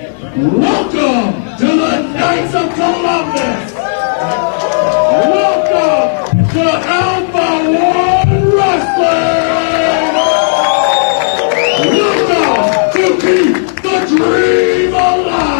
Welcome to the Knights of Columbus! Welcome to Alpha One Wrestling! Welcome to keep the dream alive!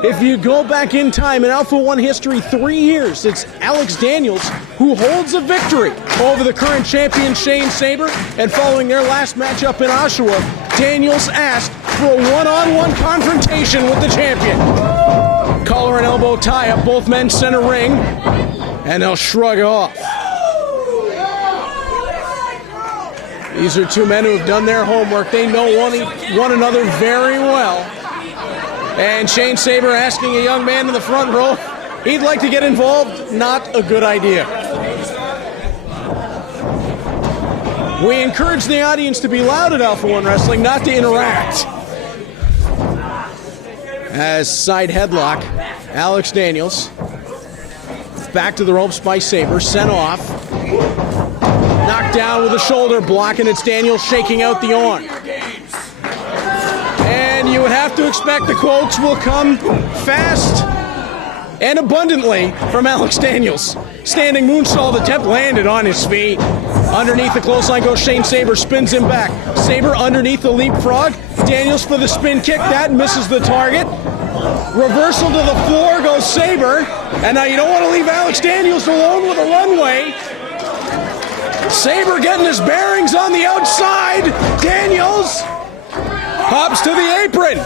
If you go back in time in Alpha One history 3 years, it's Alex Daniels who holds a victory over the current champion Shane Sabre. And following their last matchup in Oshawa, Daniels asked for a one-on-one confrontation with the champion. Collar and elbow tie up, both men center ring, and they'll shrug off. These are two men who have done their homework. They know one another very well. And Shane Sabre asking a young man in the front row, he'd like to get involved. Not a good idea. We encourage the audience to be loud at Alpha One Wrestling, not to interact. As side headlock, Alex Daniels. Back to the ropes by Sabre, sent off. Knocked down with a shoulder block, and it's Daniels shaking out the arm. And you would have to expect the quotes will come fast and abundantly from Alex Daniels. Standing moonsault attempt landed on his feet. Underneath the clothesline goes Shane Sabre, spins him back. Sabre underneath the leapfrog. Daniels for the spin kick, that misses the target. Reversal to the floor goes Sabre. And now you don't want to leave Alex Daniels alone with a runway. Sabre getting his bearings on the outside. Daniels hops to the apron.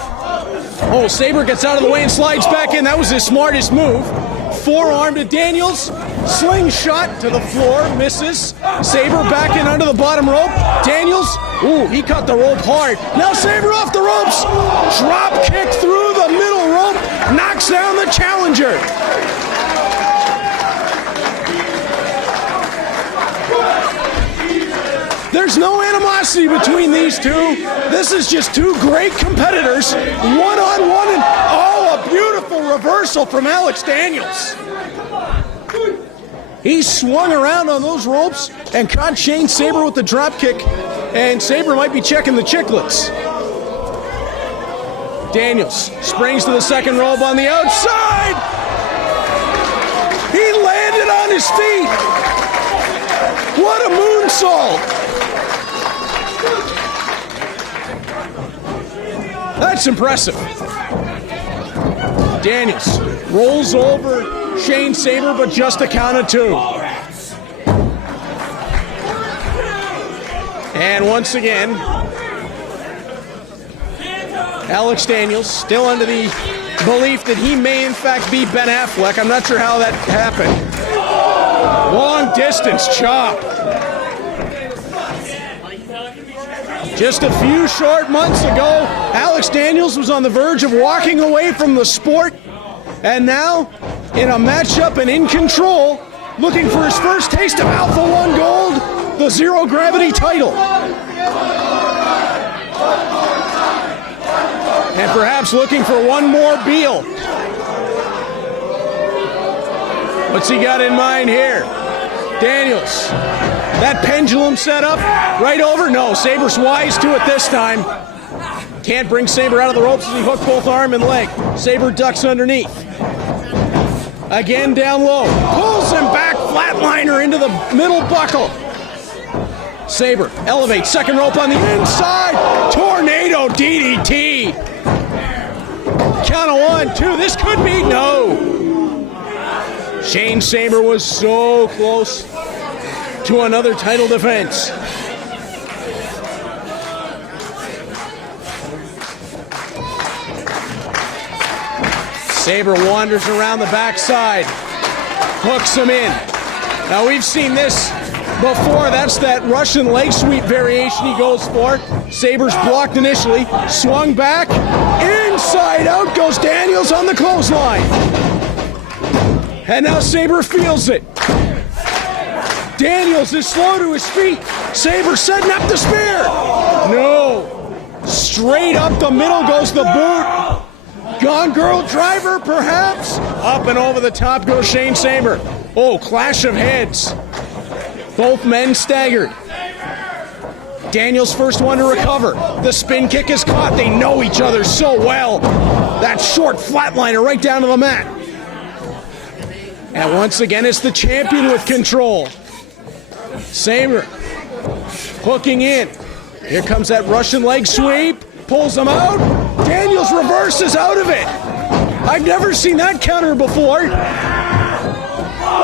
Oh, Sabre gets out of the way and slides back in. That was his smartest move. Forearm to Daniels. Slingshot to the floor. Misses. Sabre back in under the bottom rope. Daniels. Ooh, he cut the rope hard. Now Sabre off the ropes. Drop kick through the middle rope. Knocks down the challenger. There's no animosity between these two. This is just two great competitors, one-on-one, and oh, a beautiful reversal from Alex Daniels. He swung around on those ropes and caught Shane Sabre with the drop kick, and Sabre might be checking the chicklets. Daniels springs to the second rope on the outside. He landed on his feet. What a moonsault. That's impressive. Daniels rolls over Shane Sabre, but just a count of two. And once again, Alex Daniels still under the belief that he may in fact be Ben Affleck. I'm not sure how that happened. Long distance chop. Just a few short months ago, Alex Daniels was on the verge of walking away from the sport, and now, in a matchup and in control, looking for his first taste of Alpha One Gold, the Zero Gravity title. And perhaps looking for one more Beal. What's he got in mind here? Daniels. That pendulum set up right over. No, Sabre's wise to it this time. Can't bring Sabre out of the ropes as he hooked both arm and leg. Sabre ducks underneath. Again down low. Pulls him back, flatliner into the middle buckle. Sabre elevates, second rope on the inside. Tornado DDT. Count of 1, 2. This could be no. Shane Sabre was so close to another title defense. Sabre wanders around the backside, hooks him in. Now we've seen this before. That's that Russian leg sweep variation he goes for. Sabre's blocked initially, swung back, inside out goes Daniels on the clothesline. And now Sabre feels it. Daniels is slow to his feet. Sabre setting up the spear. No. Straight up the middle goes the boot. Gone Girl Driver, perhaps? Up and over the top goes Shane Sabre. Oh, clash of heads. Both men staggered. Daniels first one to recover. The spin kick is caught. They know each other so well. That short flatliner right down to the mat. And once again, it's the champion with control. Sabre hooking in. Here comes that Russian leg sweep. Pulls him out. Daniels reverses out of it. I've never seen that counter before.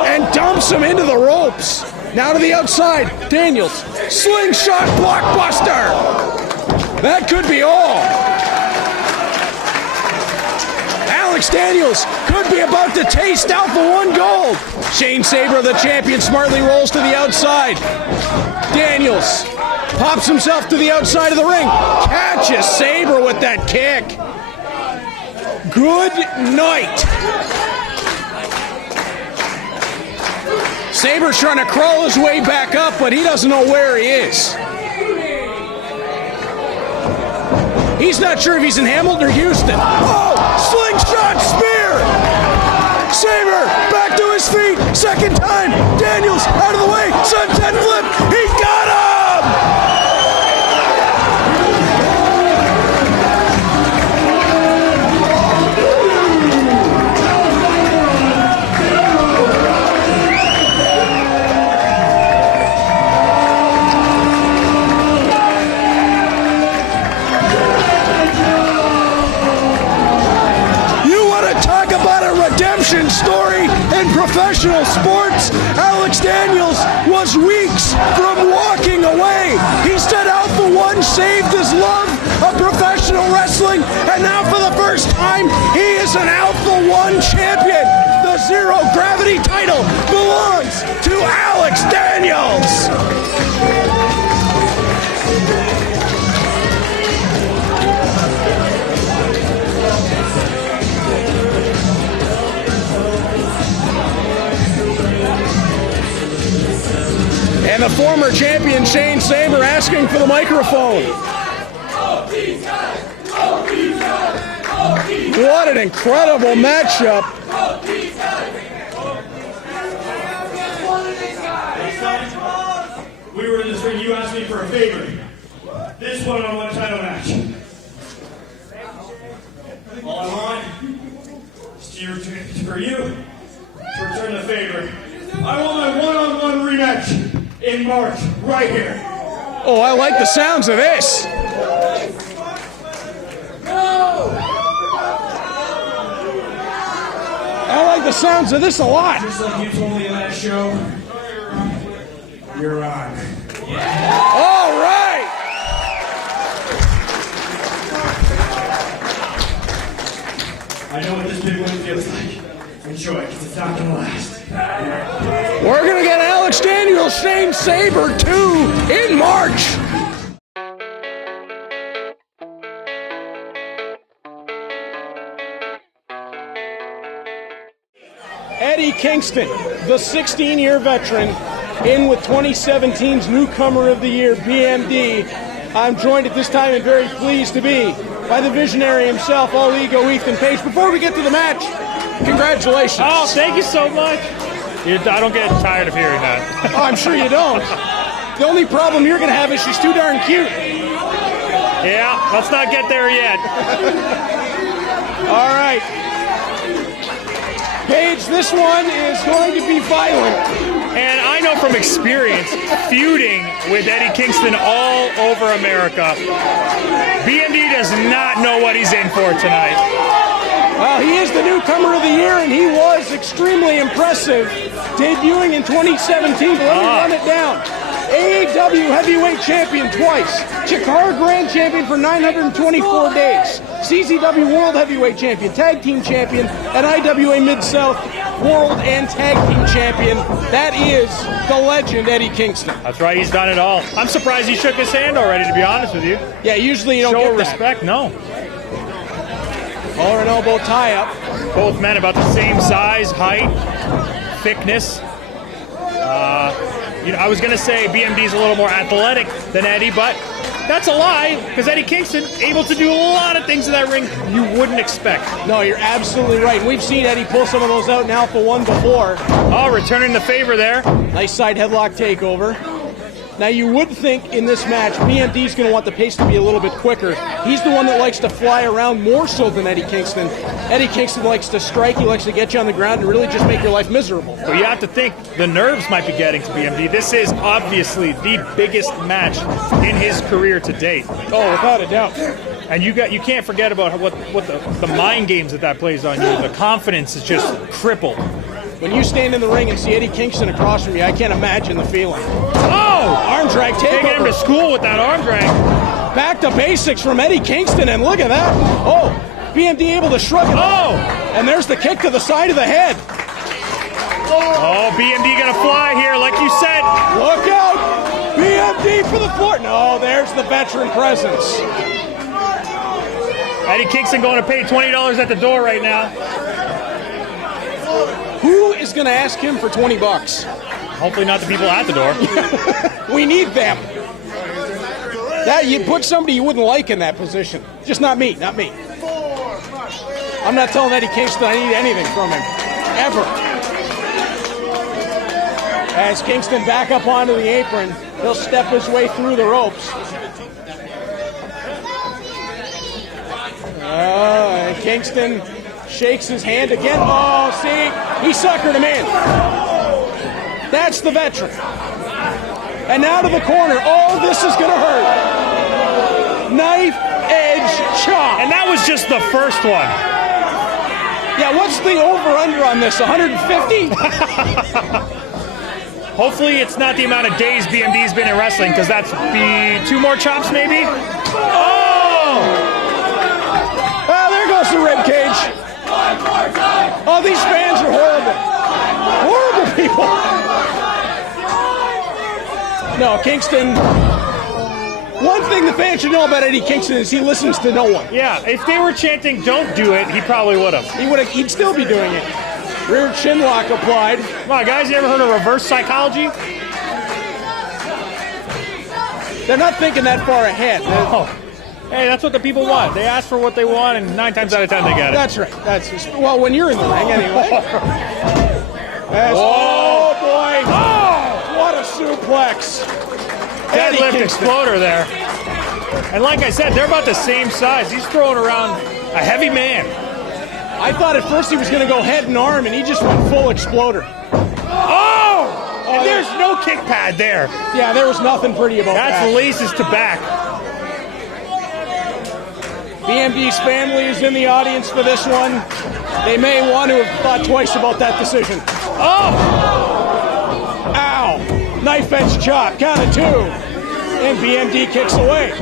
And dumps him into the ropes. Now to the outside. Daniels. Slingshot blockbuster. That could be all. Alex Daniels could be about to taste out the one gold. Shane Sabre, the champion, smartly rolls to the outside. Daniels pops himself to the outside of the ring. Catches Sabre with that kick. Good night. Sabre's trying to crawl his way back up, but he doesn't know where he is. He's not sure if he's in Hamilton or Houston. Oh, slingshot spear! Sabre back to his feet, second time. Daniels out of the way, sunset flip. He got him! Story in professional sports. Alex Daniels was weeks from walking away. He stood out for one, saved his love of professional wrestling, and now for the first time, he is an Alpha One champion. The Zero Gravity title belongs to Alex Daniels. And the former champion Shane Sabre asking for the microphone. What an incredible matchup. We were in this ring, you asked me for a favor. This one-on-one title match. All I want is for you to return the favor. I want my one-on-one rematch in March, right here. Oh, I like the sounds of this. I like the sounds of this a lot. Just like you told me in that show, you're on. All right. I know what this big win feels like. Enjoy, because it's not going to last. We're going to get Alex Daniels, Shane Sabre 2 in March. Eddie Kingston, the 16-year veteran, in with 2017's Newcomer of the Year, BMD. I'm joined at this time and very pleased to be by the visionary himself, All Ego Ethan Page. Before we get to the match, congratulations. Oh, thank you so much. I don't get tired of hearing that. Oh, I'm sure you don't. The only problem you're going to have is she's too darn cute. Yeah, let's not get there yet. All right. Paige, this one is going to be violent. And I know from experience, feuding with Eddie Kingston all over America, BMD does not know what he's in for tonight. Well, he is the Newcomer of the Year, and he was extremely impressive, debuting in 2017. But let me run it down. AEW Heavyweight Champion twice, Chikara Grand Champion for 924 days, CZW World Heavyweight Champion, Tag Team Champion, and IWA Mid-South World and Tag Team Champion. That is the legend, Eddie Kingston. That's right, he's done it all. I'm surprised he shook his hand already, to be honest with you. Yeah, usually you don't Show get respect, no. Collar and elbow tie-up. Both men about the same size, height, thickness. I was going to say BMD's a little more athletic than Eddie, but That's a lie, because Eddie Kingston able to do a lot of things in that ring you wouldn't expect. No, you're absolutely right. We've seen Eddie pull some of those out in Alpha 1 before. Oh, returning the favor there. Nice side headlock takeover. Now, you would think in this match, BMD's going to want the pace to be a little bit quicker. He's the one that likes to fly around more so than Eddie Kingston. Eddie Kingston likes to strike. He likes to get you on the ground and really just make your life miserable. But you have to think the nerves might be getting to BMD. This is obviously the biggest match in his career to date. Oh, without a doubt. And you can't forget about what the mind games that plays on you. The confidence is just crippled. When you stand in the ring and see Eddie Kingston across from you, I can't imagine the feeling. Oh! Arm drag takeover. Taking him to school with that arm drag. Back to basics from Eddie Kingston, and look at that. Oh, BMD able to shrug it off. And there's the kick to the side of the head. Oh, BMD gonna fly here, like you said. Look out! BMD for the floor. No, there's the veteran presence. Eddie Kingston going to pay $20 at the door right now. Who is going to ask him for $20? Hopefully not the people at the door. We need them. That you put somebody you wouldn't like in that position. Just not me, not me. I'm not telling Eddie Kingston I need anything from him. Ever. As Kingston back up onto the apron, he'll step his way through the ropes. And Kingston shakes his hand again. Oh, see? He suckered him in. That's the veteran. And now to the corner. Oh, this is going to hurt. Knife edge chop. And that was just the first one. Yeah, what's the over-under on this? 150? Hopefully it's not the amount of days BMD's been in wrestling, because that's be 2 more chops maybe. Oh! There goes the rib cage. Oh, these fans are horrible. Horrible people. No, Kingston. One thing the fans should know about Eddie Kingston is he listens to no one. Yeah, if they were chanting "Don't do it," he probably would have. He'd still be doing it. Rear chin lock applied. Come on, guys, you ever heard of reverse psychology? They're not thinking that far ahead. Hey, that's what the people want. They ask for what they want, and 9 times out of 10 they get it. That's right. Well, when you're in the ring, anyway. Oh, boy. Oh, what a suplex. Deadlift exploder there. And like I said, they're about the same size. He's throwing around a heavy man. I thought at first he was going to go head and arm, and he just went full exploder. Oh! And there's no kick pad there. Yeah, there was nothing pretty about that. That's laces to back. BMD's family is in the audience for this one. They may want to have thought twice about that decision. Oh! Ow! Knife edge chop, count of 2. And BMD kicks away.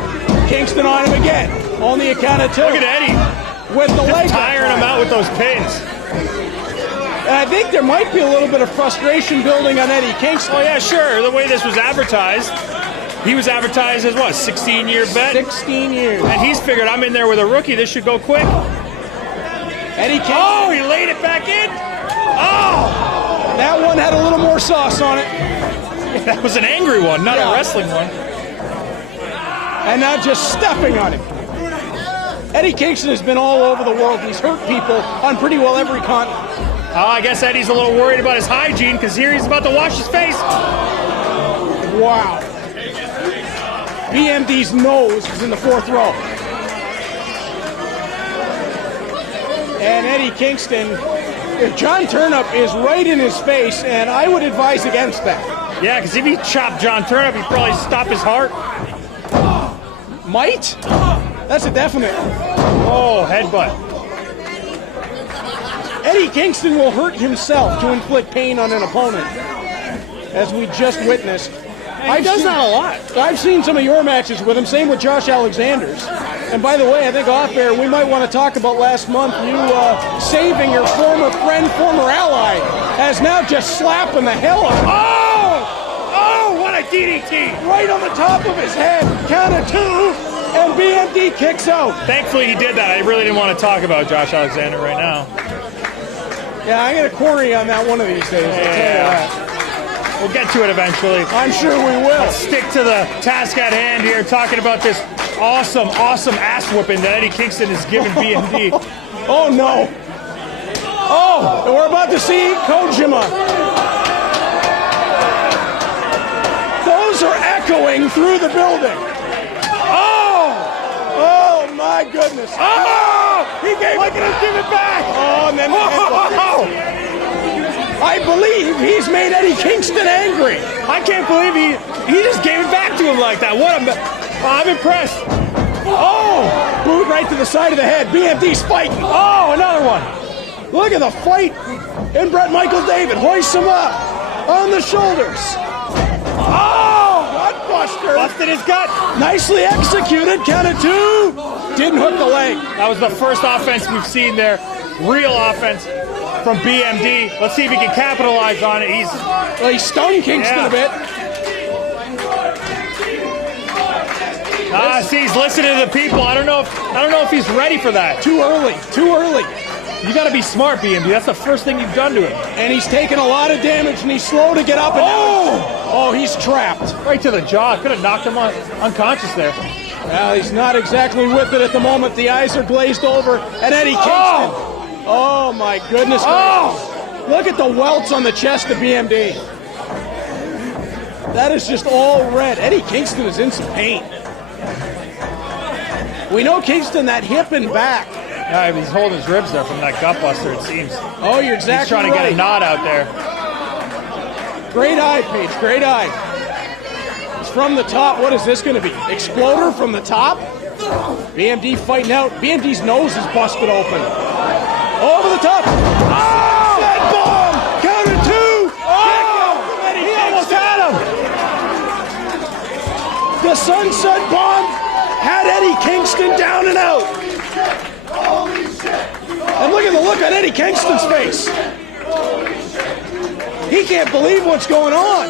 Kingston on him again. Only a count of 2. Look at Eddie. With the leg tiring him out with those pins. And I think there might be a little bit of frustration building on Eddie Kingston. Oh, yeah, sure. The way this was advertised. He was advertised as what, 16-year vet? 16 years. And he's figured, I'm in there with a rookie. This should go quick. Eddie Kingston. Oh, he laid it back in. Oh! That one had a little more sauce on it. That was an angry one, not a wrestling one. And now just stepping on him. Eddie Kingston has been all over the world. He's hurt people on pretty well every continent. Oh, I guess Eddie's a little worried about his hygiene, because here he's about to wash his face. Wow. BMD's nose is in the 4th row. And Eddie Kingston, John Turnip is right in his face, and I would advise against that. Yeah, because if he chopped John Turnip, he'd probably stop his heart. Might? That's a definite. Oh, headbutt. Eddie Kingston will hurt himself to inflict pain on an opponent, as we just witnessed. He does that a lot. I've seen some of your matches with him, same with Josh Alexander's. And by the way, I think off air, we might want to talk about last month, you saving your former friend, former ally, as now just slapping the hell out of him. Oh, what a DDT. Right on the top of his head, count of 2, and BMD kicks out. Thankfully he did that. I really didn't want to talk about Josh Alexander right now. Yeah, I'm going to corner you on that one of these days. I'll tell you that. We'll get to it eventually. I'm sure we will. Let's stick to the task at hand here, talking about this awesome ass whooping that Eddie Kingston has given BMD. Oh no. Oh, and we're about to see Kojima. Those are echoing through the building. Oh my goodness. Oh, he gave it. Give it back. Oh, and then I believe he's made Eddie Kingston angry. I can't believe he just gave it back to him like that. I'm impressed. Oh, boot right to the side of the head. BMD's fighting. Oh, another one. Look at the fight. And Brett Michael David hoists him up on the shoulders. Oh, gutbuster. Busted his gut. Nicely executed. Count of 2. Didn't hook the leg. That was the first offense we've seen there. Real offense from BMD. Let's see if he can capitalize on it. He stung Kingston a bit. See, he's listening to the people. I don't know if he's ready for that. Too early. You got to be smart, BMD. That's the first thing you've done to him. And he's taken a lot of damage, and he's slow to get up. And oh, he's trapped. Right to the jaw. Could have knocked him unconscious there. Well, he's not exactly with it at the moment. The eyes are glazed over. And Eddie Kingston. Oh my goodness. Oh! Look at the welts on the chest of BMD. That is just all red. Eddie Kingston is in some pain. We know Kingston, that hip and back. Yeah, he's holding his ribs there from that gut buster, it seems. Oh, you're exactly right. He's trying to get a knot out there. Great eye, Paige. Great eye. It's from the top. What is this going to be? Exploder from the top? BMD fighting out. BMD's nose is busted open. Over the top. Oh! That bomb! Count of 2! Oh! He almost had him! The sunset bomb had Eddie Kingston down and out. And look at the look on Eddie Kingston's face. He can't believe what's going on.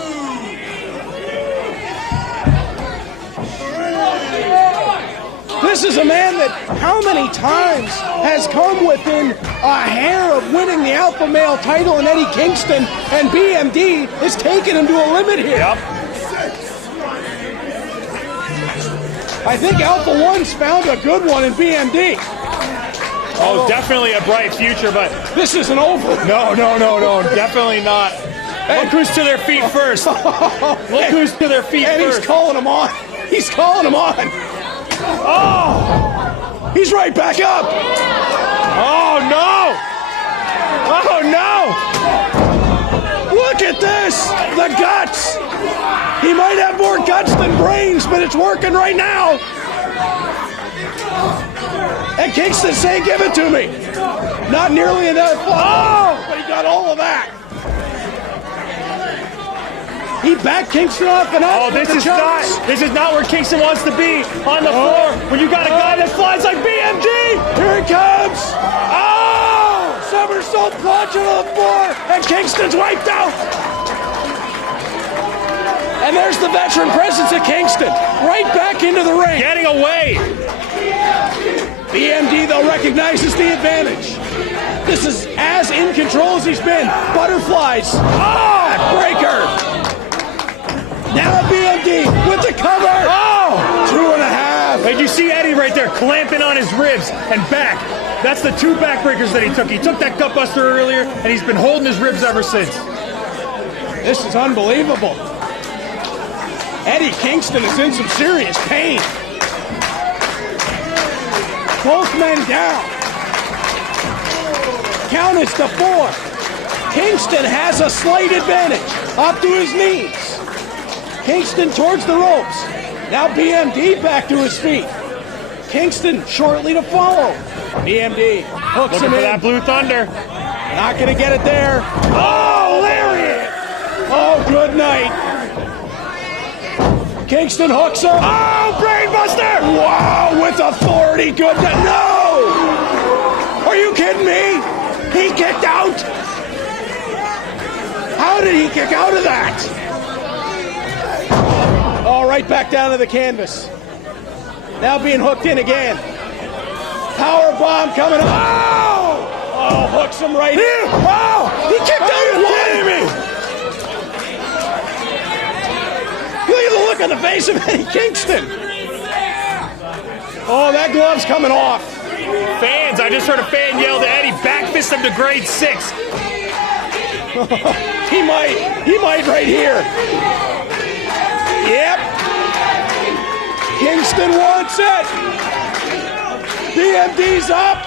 This is a man that how many times has come within a hair of winning the Alpha Male title in Eddie Kingston, and BMD has taken him to a limit here. Yep. I think Alpha One's found a good one in BMD. Oh, definitely a bright future, but this isn't over. No, definitely not. Look who's to their feet first. Look who's to their feet and first. He's calling him on. He's calling him on. Oh! He's right back up. Oh, no! Oh, no! Look at this. The guts. He might have more guts than brains, but it's working right now. And Kingston's saying, give it to me. Not nearly enough. Oh! But he got all of that. He backed Kingston off and up. Oh, this is not where Kingston wants to be on the floor. When you got a guy that flies like BMD. Here it comes. Oh! Somersault plunge to the floor, and Kingston's wiped out. And there's the veteran presence of Kingston, right back into the ring. Getting away. BMD, though, recognizes the advantage. This is as in control as he's been. Butterflies. Oh! Breaker. Now BMD with the cover. Oh! 2.5. Did you see Eddie right there clamping on his ribs and back? That's the 2 backbreakers that he took. He took that gutbuster earlier, and he's been holding his ribs ever since. This is unbelievable. Eddie Kingston is in some serious pain. Both men down. Count is to 4. Kingston has a slight advantage. Up to his knees. Kingston towards the ropes. Now BMD back to his feet. Kingston shortly to follow. BMD hooks Looking him for in. that blue thunder. Not going to get it there. Oh, lariat! Oh, good night. Kingston hooks him. Oh, brainbuster! Wow, with authority. Good night. No! Are you kidding me? He kicked out. How did he kick out of that? Oh, right back down to the canvas. Now being hooked in again. Power bomb coming up. Oh! Oh, hooks him right here. Oh! He kicked out of one. face of Eddie Kingston. Oh, that glove's coming off. Fans, I just heard a fan yell to Eddie, back fist him to grade 6. He might right here. Yep. Kingston wants it. BMD's up.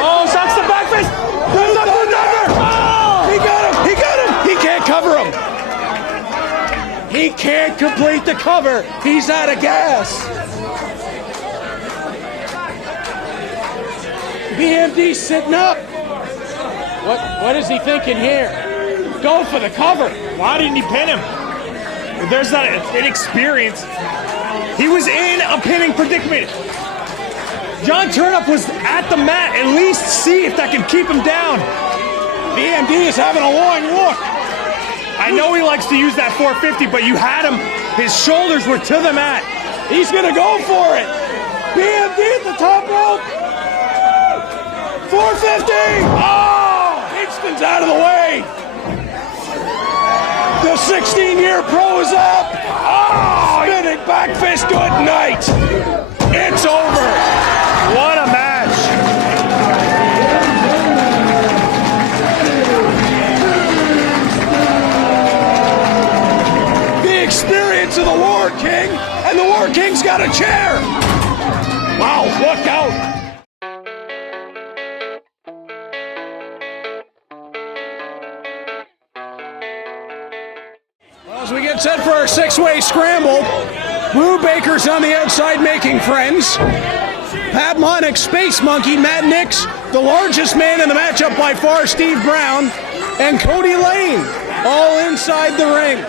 Oh, that's the back fist. There's up the number. Oh, he got him. He can't cover him. He can't complete the cover. He's out of gas. BMD sitting up. What is he thinking here? Go for the cover. Why didn't he pin him? There's not inexperience. He was in a pinning predicament. John Turnup was at the mat. At least see if that can keep him down. BMD is having a long look. I know he likes to use that 450, but you had him. His shoulders were to the mat. He's going to go for it. BMD at the top rope. 450. Oh, Kingston's out of the way. The 16-year pro is up. Oh, spinning back fist. Good night. It's over. What a match. The experience of the War King, and the War King's got a chair. Wow, look out. As we get set for our 6-way scramble, Brubaker's on the outside making friends. Pat Monix, Space Monkey, Matt Knicks, the largest man in the matchup by far, Steve Brown, and Kody Lane, all inside the ring.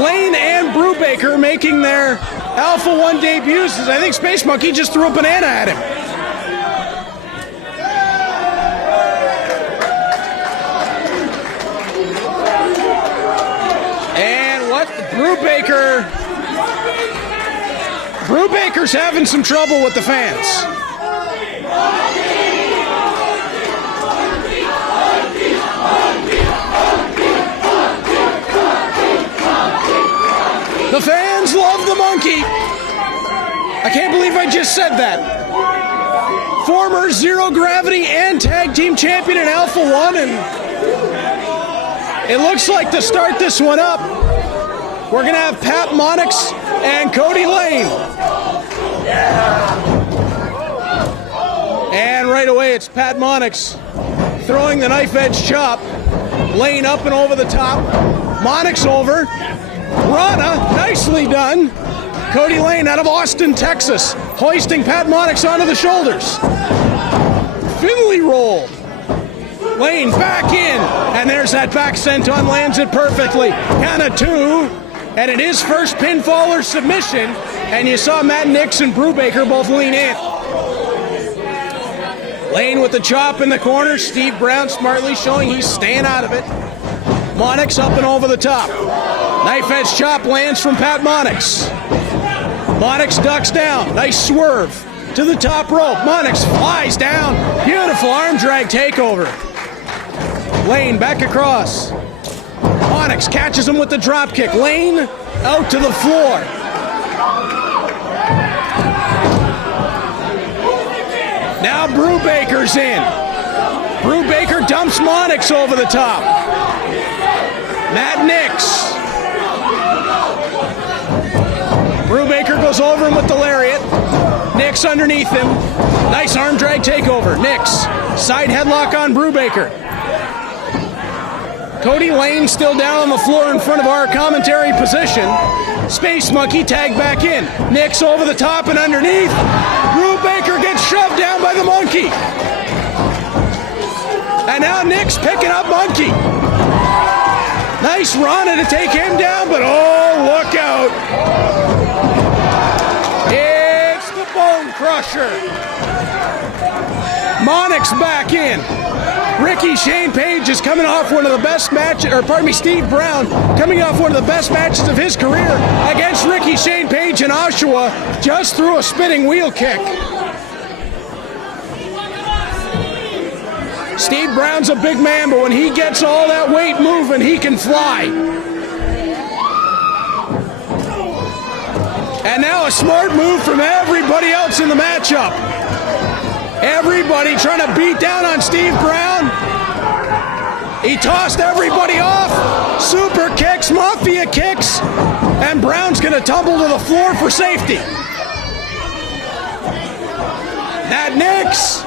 Lane and Brubaker making their Alpha 1 debuts, as I think Space Monkey just threw a banana at him. Brubaker's having some trouble with the fans. The fans love the monkey. I can't believe I just said that. Former Zero Gravity and Tag Team Champion in Alpha 1, and it looks like to start this one up, we're going to have Pat Monix and Kody Lane. And right away it's Pat Monix throwing the knife edge chop. Lane up and over the top. Monix over. Rana, nicely done. Kody Lane out of Austin, Texas, hoisting Pat Monix onto the shoulders. Finley roll. Lane back in, and there's that back senton, lands it perfectly. Count of 2. And it is first pinfall or submission, and you saw Matt Knicks and Brubaker both lean in. Lane with the chop in the corner. Steve Brown smartly showing he's staying out of it. Monix up and over the top. Knife edge chop lands from Pat Monix. Monix ducks down. Nice swerve to the top rope. Monix flies down. Beautiful arm drag takeover. Lane back across. Monix catches him with the drop kick. Lane out to the floor. Now Brubaker's in. Brubaker dumps Monix over the top. Matt Knicks. Brubaker goes over him with the lariat. Knicks underneath him. Nice arm drag takeover. Knicks. Side headlock on Brubaker. Kody Lane still down on the floor in front of our commentary position. Space Monkey tagged back in. Knicks over the top and underneath. Brubaker gets shoved down by the monkey. And now Knicks picking up Monkey. Nice Rana to take him down, but oh, look out. It's the Bone Crusher. Monix back in. Rickey Shane Page is coming off one of the best matches, Steve Brown coming off one of the best matches of his career against Rickey Shane Page in Oshawa, just threw a spinning wheel kick. Steve Brown's a big man, but when he gets all that weight moving, he can fly. And now a smart move from everybody else in the matchup. Everybody trying to beat down on Steve Brown. He tossed everybody off. Super kicks, mafia kicks. And Brown's going to tumble to the floor for safety. That Knicks.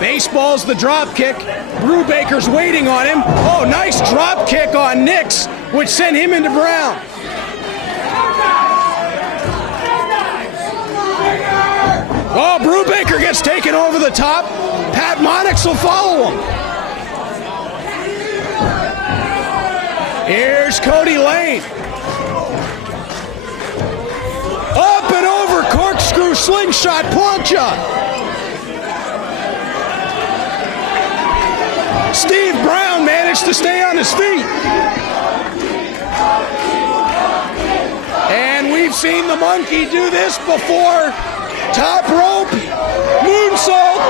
Baseballs the drop kick. Brubaker's waiting on him. Oh, nice drop kick on Knicks, which sent him into Brown. Oh, Brubaker gets taken over the top. Pat Monix will follow him. Here's Kody Lane. Up and over, corkscrew, slingshot, plancha. Steve Brown managed to stay on his feet. And we've seen the monkey do this before. Top rope, moonsault.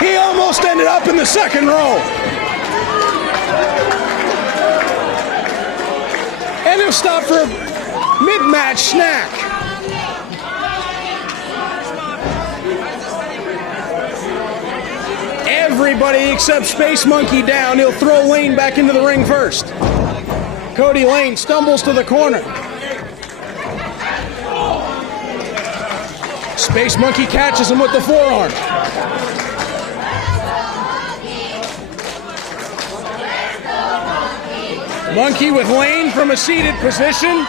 He almost ended up in the second row. And he'll stop for a mid-match snack. Everybody except Space Monkey down. He'll throw Lane back into the ring first. Kody Lane stumbles to the corner. Space Monkey catches him with the forearm. Monkey with Lane from a seated position.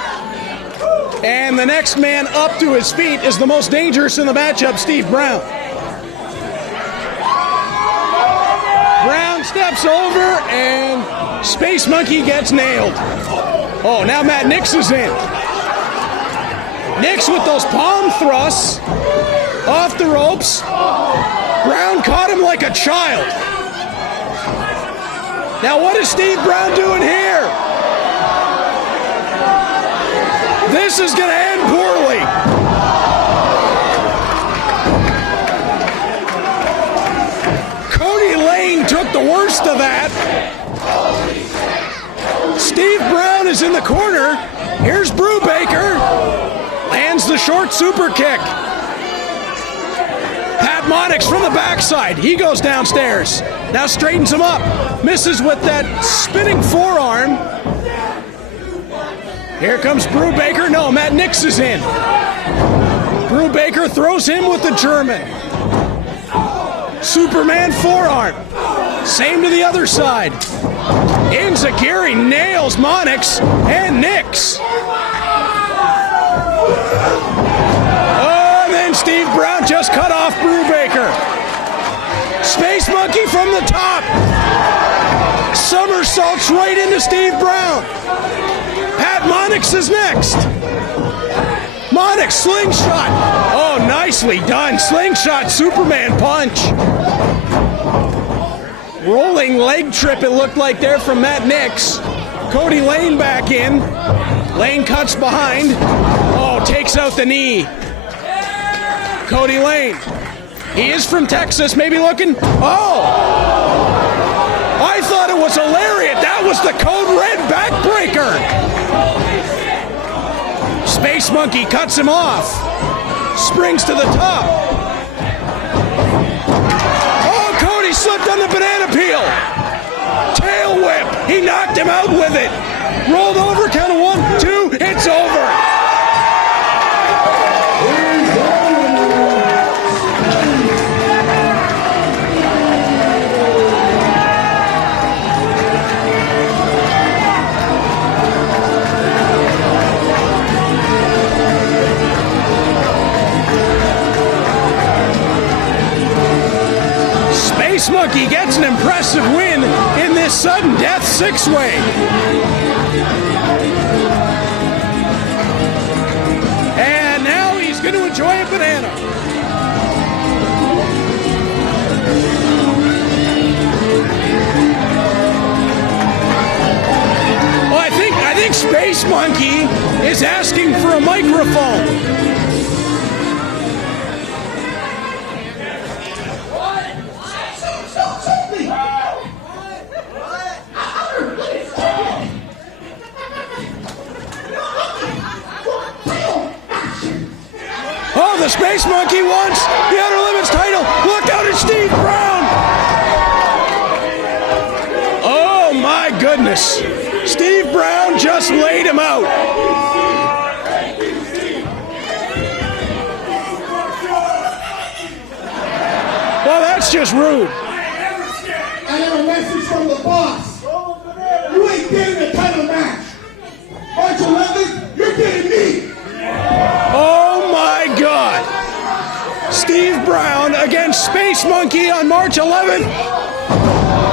And the next man up to his feet is the most dangerous in the matchup, Steve Brown. Brown steps over and Space Monkey gets nailed. Oh, now Matt Nix is in. Nix with those palm thrusts off the ropes. Brown caught him like a child. Now what is Steve Brown doing here? This is going to end poorly. Kody Lane took the worst of that. Steve Brown is in the corner. Here's Brubaker. Lands the short super kick. Pat Monix from the backside. He goes downstairs. Now straightens him up. Misses with that spinning forearm. Here comes Brubaker. No, Matt Nix is in. Brubaker throws him with the German. Superman forearm. Same to the other side. Inzaguri nails Monix and Nix. Oh, and then Steve Brown just cut off Brubaker. Space Monkey from the top. Somersaults right into Steve Brown. Pat Monix is next. Monix slingshot. Oh, nicely done. Slingshot Superman punch. Rolling leg trip it looked like there from Matt Nix. Kody Lane back in. Lane cuts behind. Oh, takes out the knee. Kody Lane. He is from Texas, maybe looking. Oh! I thought it was a lariat. That was the Code Red backbreaker. Space Monkey cuts him off. Springs to the top. Oh, Kody slipped on the banana peel. Tail whip. He knocked him out with it. Rolled over, count of 1, 2, it's over. Space Monkey gets an impressive win in this sudden death six-way. And now he's going to enjoy a banana. Oh, I think Space Monkey is asking for a microphone. Space Monkey wants the Outer Limits title. Look out at Steve Brown. Oh my goodness. Steve Brown just laid him out. Well, that's just rude. I have a message from the boss. You ain't getting a title match. March 11th, you're getting me. Oh my God. Steve Brown against Space Monkey on March 11th.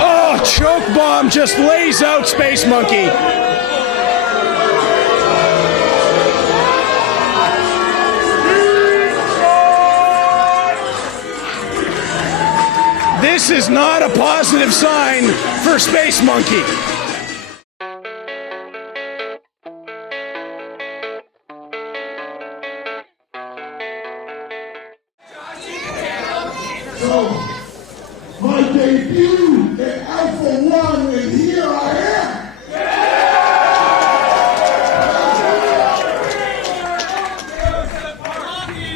Oh, choke bomb just lays out Space Monkey. This is not a positive sign for Space Monkey. So, my debut in Alpha 1, and here I am.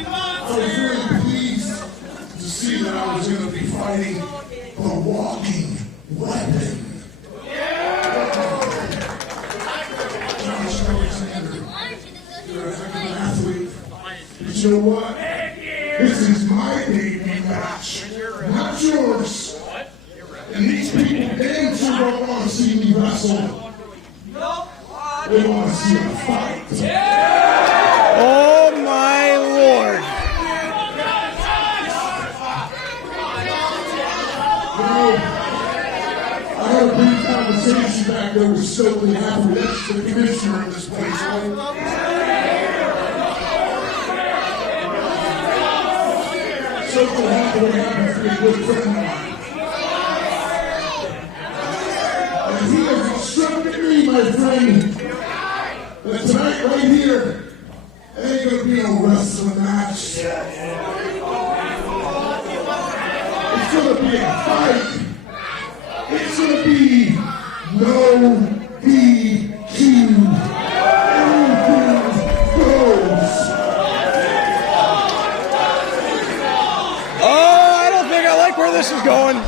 I was really pleased to see that I was going to be fighting the walking weapon. Josh Alexander, you're a heck of an athlete. But you know what? This is my debut match, not yours. And these people damn sure don't want to see me wrestle. They want to see a fight. Oh my Lord. I had a brief conversation back there with Stokely Hafford, that's the commissioner of this place, right? Stokely Hafford happens to be a good friend of mine. And he has instructed me, my friend, that tonight right here, ain't gonna be no wrestling match. It's gonna be a fight. It's gonna be no DQ. Everything goes. Oh, I don't think I like where this is going. Now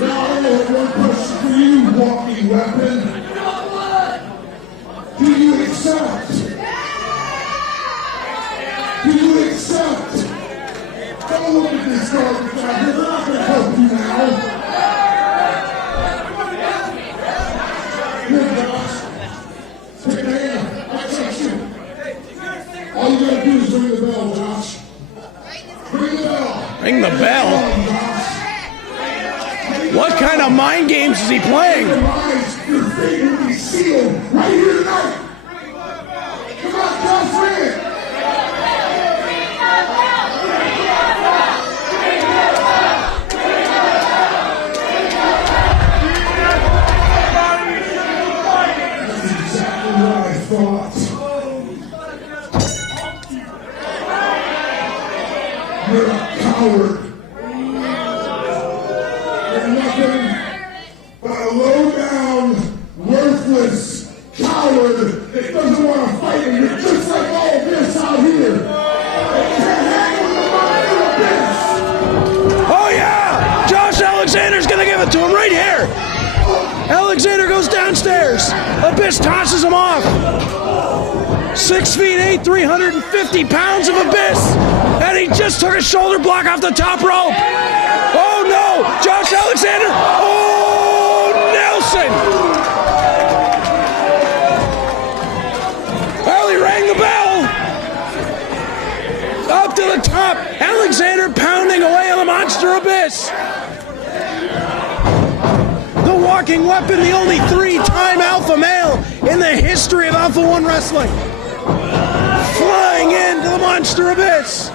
I have one question for you, walking weapon. Do you accept? Do you accept? Don't look at this garbage out here. They're not gonna help you now. Here, Josh. Take a hand. I trust you. All you gotta do is ring the bell, Josh. Ring the bell. Ring the bell? Come on, Josh. What kind of mind games is he playing? Your fate will be sealed right here tonight. Come on, Josh, ring it. That's exactly what I thought. You're a coward. You're nothing but a low-down, worthless coward that doesn't want to fight, and you're just like all this out here. They can't hang with the mind of this. Oh yeah! Josh Alexander's gonna give it to him right here. Alexander goes downstairs. Abyss tosses him off. 6 feet 8, 350 pounds of Abyss. And he just took a shoulder block off the top rope. Oh no! Josh Alexander! Oh, Nelson! Well, he rang the bell. Up to the top. Alexander pounding away on the monster Abyss. The walking weapon, the only 3-time alpha male in the history of Alpha 1 wrestling. Flying into the monster Abyss.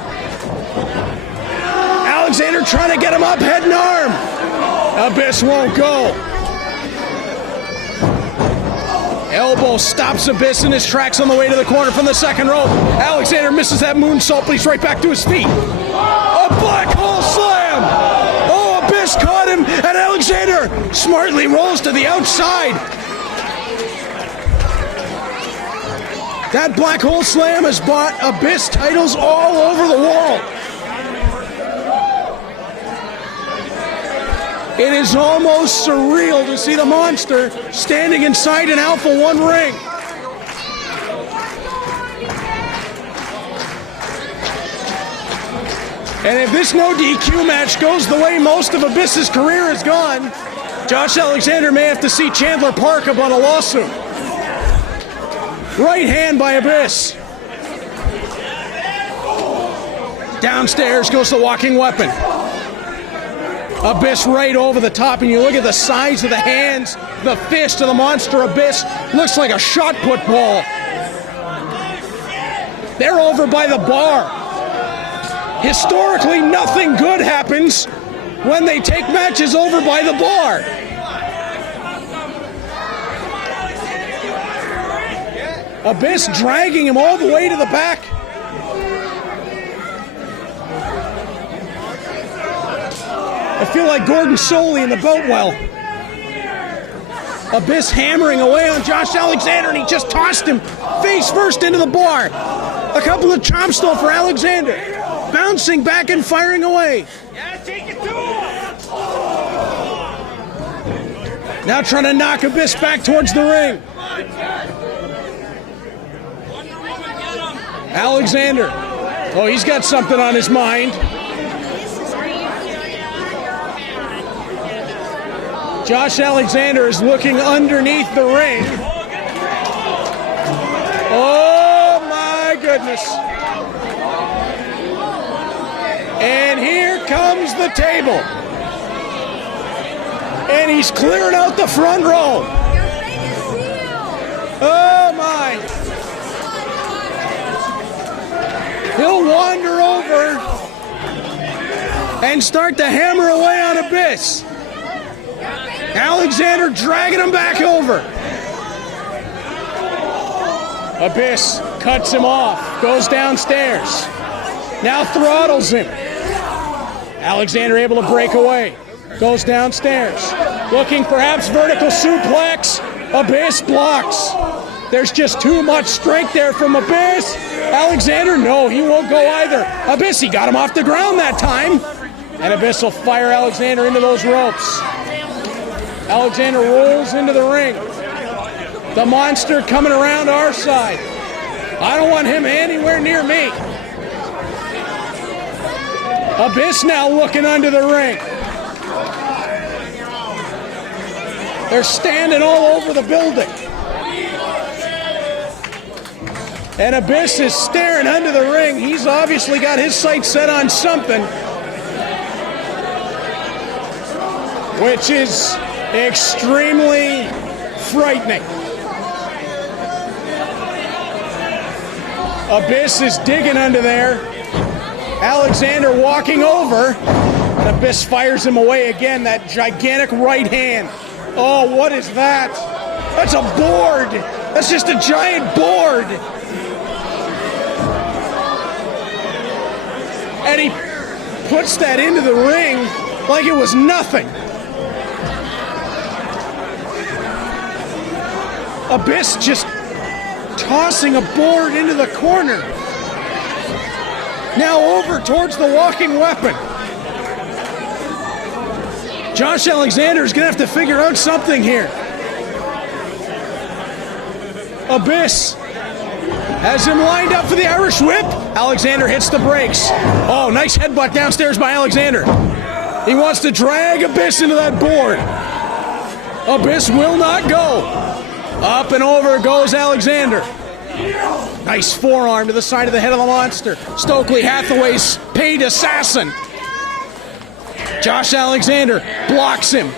Alexander trying to get him up, head and arm. Abyss won't go. Elbow stops Abyss in his tracks on the way to the corner from the second rope. Alexander misses that moonsault, but he's right back to his feet. A black hole slam. Oh, Abyss caught him, and Alexander smartly rolls to the outside. That Black Hole Slam has bought Abyss titles all over the world. It is almost surreal to see the monster standing inside an Alpha 1 ring. And if this no DQ match goes the way most of Abyss's career has gone, Josh Alexander may have to see Chandler Park about a lawsuit. Right hand by Abyss. Downstairs goes the walking weapon. Abyss right over the top, and you look at the size of the hands, the fist of the monster Abyss. Looks like a shot put ball. They're over by the bar. Historically, nothing good happens when they take matches over by the bar. Abyss dragging him all the way to the back. I feel like Gordon Soley in the boat well. Abyss hammering away on Josh Alexander, and he just tossed him face first into the bar. A couple of chops though for Alexander. Bouncing back and firing away. Now trying to knock Abyss back towards the ring. Alexander. Oh, he's got something on his mind. Josh Alexander is looking underneath the ring. Oh my goodness. And here comes the table. And he's clearing out the front row. Oh my. He'll wander over and start to hammer away on Abyss. Alexander dragging him back over. Abyss cuts him off, goes downstairs. Now throttles him. Alexander able to break away. Goes downstairs. Looking perhaps vertical suplex. Abyss blocks. There's just too much strength there from Abyss. Alexander, no, he won't go either. Abyss, he got him off the ground that time. And Abyss will fire Alexander into those ropes. Alexander rolls into the ring. The monster coming around our side. I don't want him anywhere near me. Abyss now looking under the ring. They're standing all over the building. And Abyss is staring under the ring. He's obviously got his sights set on something, which is extremely frightening. Abyss is digging under there. Alexander walking over, and Abyss fires him away again. That gigantic right hand. Oh, what is that? That's a board. That's just a giant board. And he puts that into the ring like it was nothing. Abyss just tossing a board into the corner. Now over towards the walking weapon. Josh Alexander is going to have to figure out something here. Abyss has him lined up for the Irish whip. Alexander hits the brakes. Oh, nice headbutt downstairs by Alexander. He wants to drag Abyss into that board. Abyss will not go. Up and over goes Alexander. Nice forearm to the side of the head of the monster. Stokely Hathaway's paid assassin. Josh Alexander blocks him.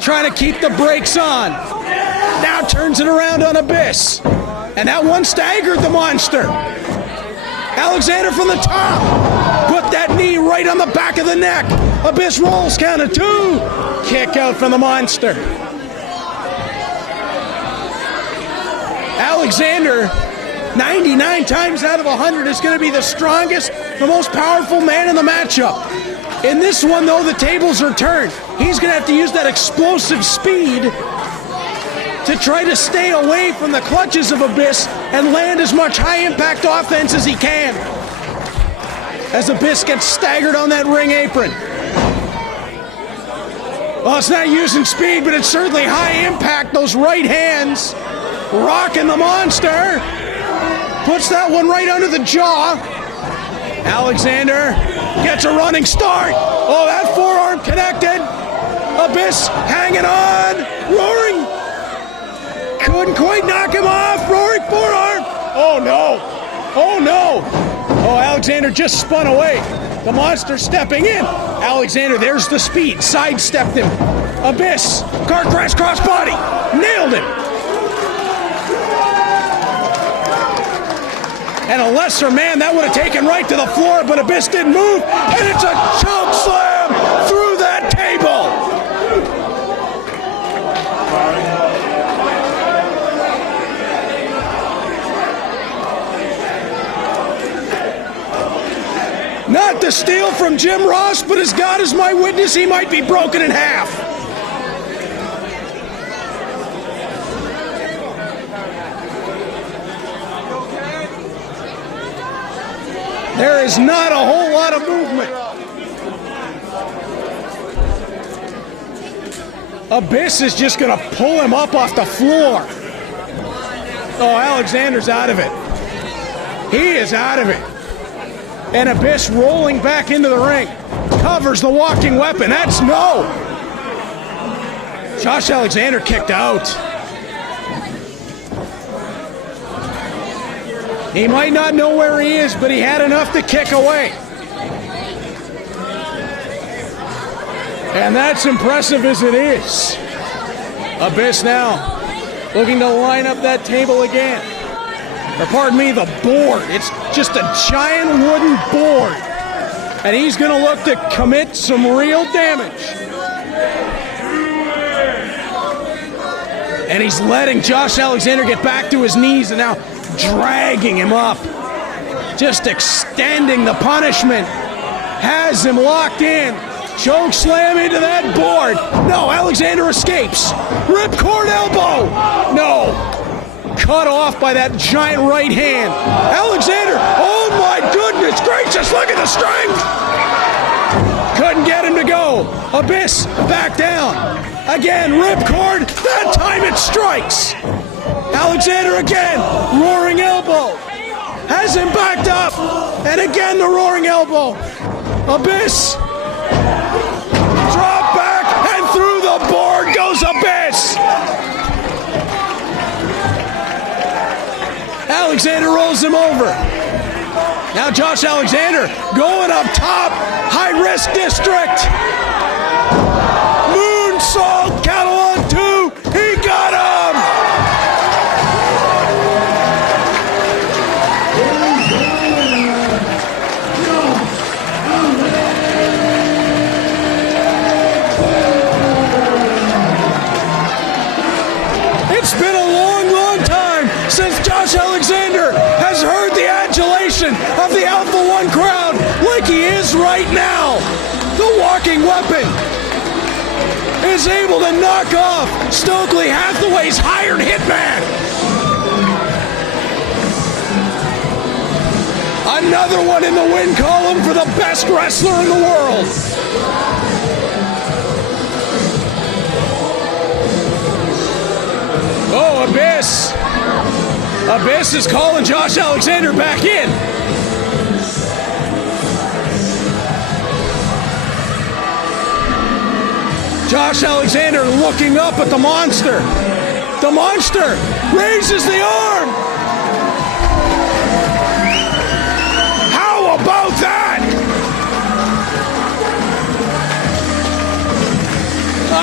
Trying to keep the brakes on. Now turns it around on Abyss. And that one staggered the monster. Alexander from the top. Put that knee right on the back of the neck. Abyss rolls, count of two. Kick out from the monster. Alexander, 99 times out of 100, is going to be the strongest, the most powerful man in the matchup. In this one, though, the tables are turned. He's going to have to use that explosive speed to try to stay away from the clutches of Abyss and land as much high-impact offense as he can. As Abyss gets staggered on that ring apron. Well, it's not using speed, but it's certainly high impact. Those right hands rocking the monster. Puts that one right under the jaw. Alexander gets a running start. Oh, that forearm connected. Abyss hanging on. Roaring. Couldn't quite knock him off. Roaring forearm. Oh, no. Oh, no. Oh, Alexander just spun away. The monster stepping in. Alexander, there's the speed. Sidestepped him. Abyss. Car crash, crossbody. Nailed him. And a lesser man, that would have taken right to the floor, but Abyss didn't move. And it's a choke slam through that table. Not to steal from Jim Ross, but as God is my witness, he might be broken in half. There is not a whole lot of movement. Abyss is just going to pull him up off the floor. Oh, Alexander's out of it. He is out of it. And Abyss rolling back into the ring. Covers the walking weapon. That's no. Josh Alexander kicked out. He might not know where he is, but he had enough to kick away. And that's impressive as it is. Abyss now looking to line up that table again. Or pardon me, the board. It's just a giant wooden board. And he's going to look to commit some real damage. And he's letting Josh Alexander get back to his knees and now dragging him up. Just extending the punishment. Has him locked in. Choke slam into that board. No, Alexander escapes. Ripcord elbow. No. Cut off by that giant right hand. Alexander, oh my goodness gracious, look at the strength. Couldn't get him to go. Abyss back down. Again, ripcord. That time it strikes. Alexander again, roaring elbow. Has him backed up. And again the roaring elbow. Abyss. Drop back and through the board goes Abyss. Alexander rolls him over. Now Josh Alexander going up top. High risk district. Moonsault, cattle on two. He got him. It's been a long, long time since Josh Alexander has heard the adulation of the Alpha One crowd like he is right now. The walking weapon is able to knock off Stokely Hathaway's hired hitman. Another one in the win column for the best wrestler in the world. Oh, Abyss. Abyss is calling Josh Alexander back in. Josh Alexander looking up at the monster. The monster raises the arm. How about that?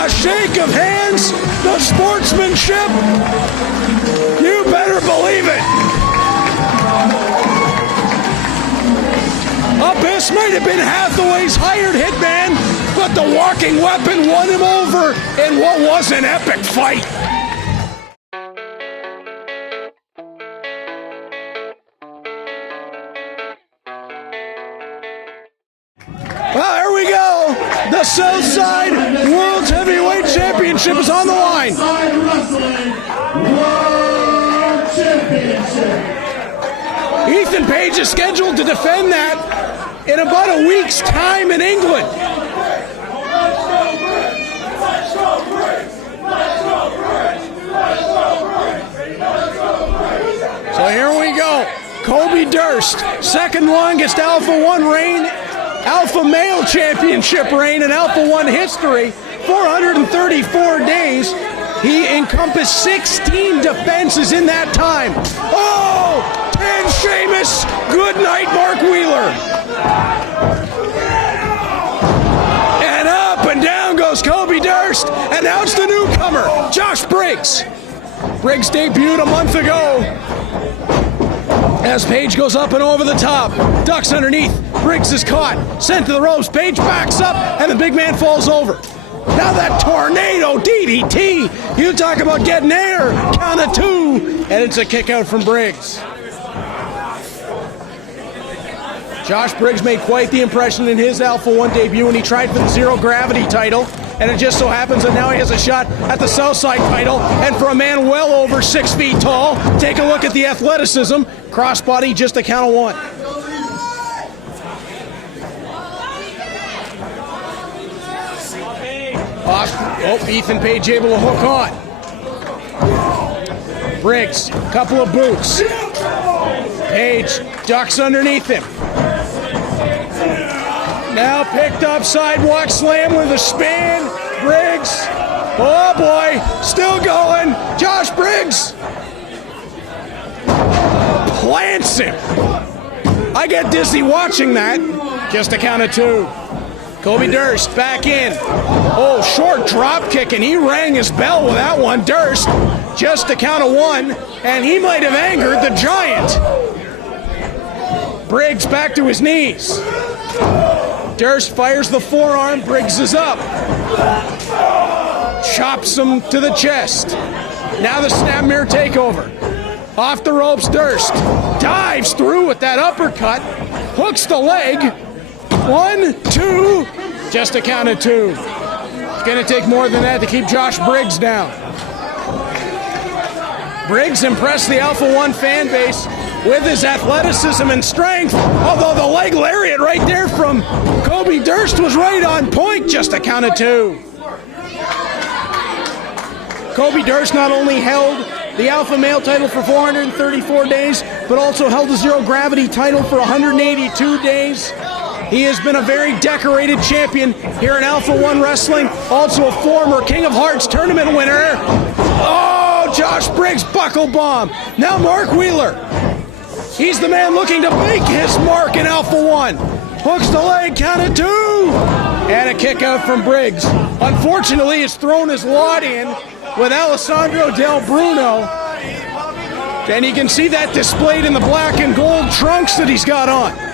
A shake of hands, the sportsmanship. You better believe it. Abyss might have been Hathaway's hired hitman, but the walking weapon won him over in what was an epic fight. Well, here we go. The Southside World's Heavyweight Championship Championship is on the line. Outside Wrestling World Championship. Ethan Page is scheduled to defend that in about a week's time in England. So here we go. Kody Durst, second longest Alpha 1 reign, Alpha Male Championship reign in Alpha 1 history, 434 days. He encompassed 16 defenses in that time. Oh, 10 Sheamus. Good night, Mark Wheeler. And up and down goes Kody Durst. Announced a newcomer, Josh Briggs. Briggs debuted a month ago. As Page goes up and over the top, ducks underneath. Briggs is caught, sent to the ropes. Page backs up, and the big man falls over. Now that tornado DDT. You talk about getting air. Count of two. And it's a kick out from Briggs. Josh Briggs made quite the impression in his Alpha 1 debut when he tried for the Zero Gravity title. And it just so happens that now he has a shot at the Southside title. And for a man well over 6 feet tall, take a look at the athleticism. Crossbody, just a count of one. Ethan Page able to hook on. Briggs, couple of boots. Page ducks underneath him. Now picked up, sidewalk slam with a spin. Briggs, oh boy, still going. Josh Briggs plants him. I get dizzy watching that. Just a count of two. Kody Durst back in. Oh, short drop kick, and he rang his bell with that one. Durst, just a count of one, and he might have angered the Giant. Briggs back to his knees. Durst fires the forearm. Briggs is up. Chops him to the chest. Now the snap mirror takeover. Off the ropes, Durst dives through with that uppercut. Hooks the leg. 1, 2, just a count of two. It's going to take more than that to keep Josh Briggs down. Briggs impressed the Alpha 1 fan base with his athleticism and strength, although the leg lariat right there from Kody Durst was right on point, just a count of two. Kody Durst not only held the Alpha Male title for 434 days, but also held the Zero Gravity title for 182 days. He has been a very decorated champion here in Alpha 1 Wrestling, also a former King of Hearts tournament winner. Oh, Josh Briggs, buckle bomb. Now Mark Wheeler. He's the man looking to make his mark in Alpha 1. Hooks the leg, count of two. And a kick out from Briggs. Unfortunately, he's thrown his lot in with Alessandro del Bruno. And you can see that displayed in the black and gold trunks that he's got on.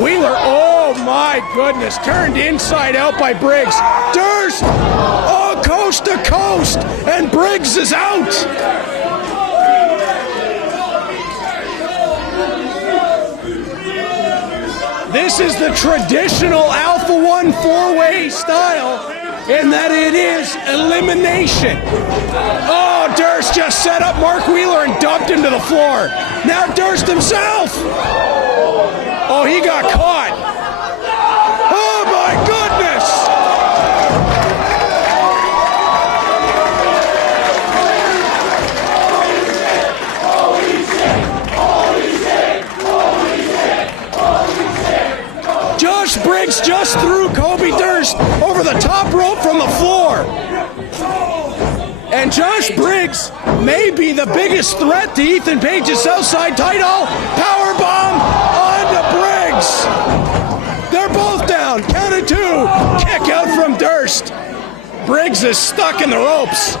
Wheeler, oh my goodness, turned inside out by Briggs. Durst, oh, coast to coast, and Briggs is out. This is the traditional Alpha 1 four-way style in that it is elimination. Oh, Durst just set up Mark Wheeler and dumped him to the floor. Now Durst himself. Oh, he got caught. Oh, my goodness. Josh Briggs just threw Kody Durst over the top rope from the floor. And Josh Briggs may be the biggest threat to Ethan Page's Southside title. Powerbomb onto Briggs. They're both down. Count of two. Kick out from Durst. Briggs is stuck in the ropes.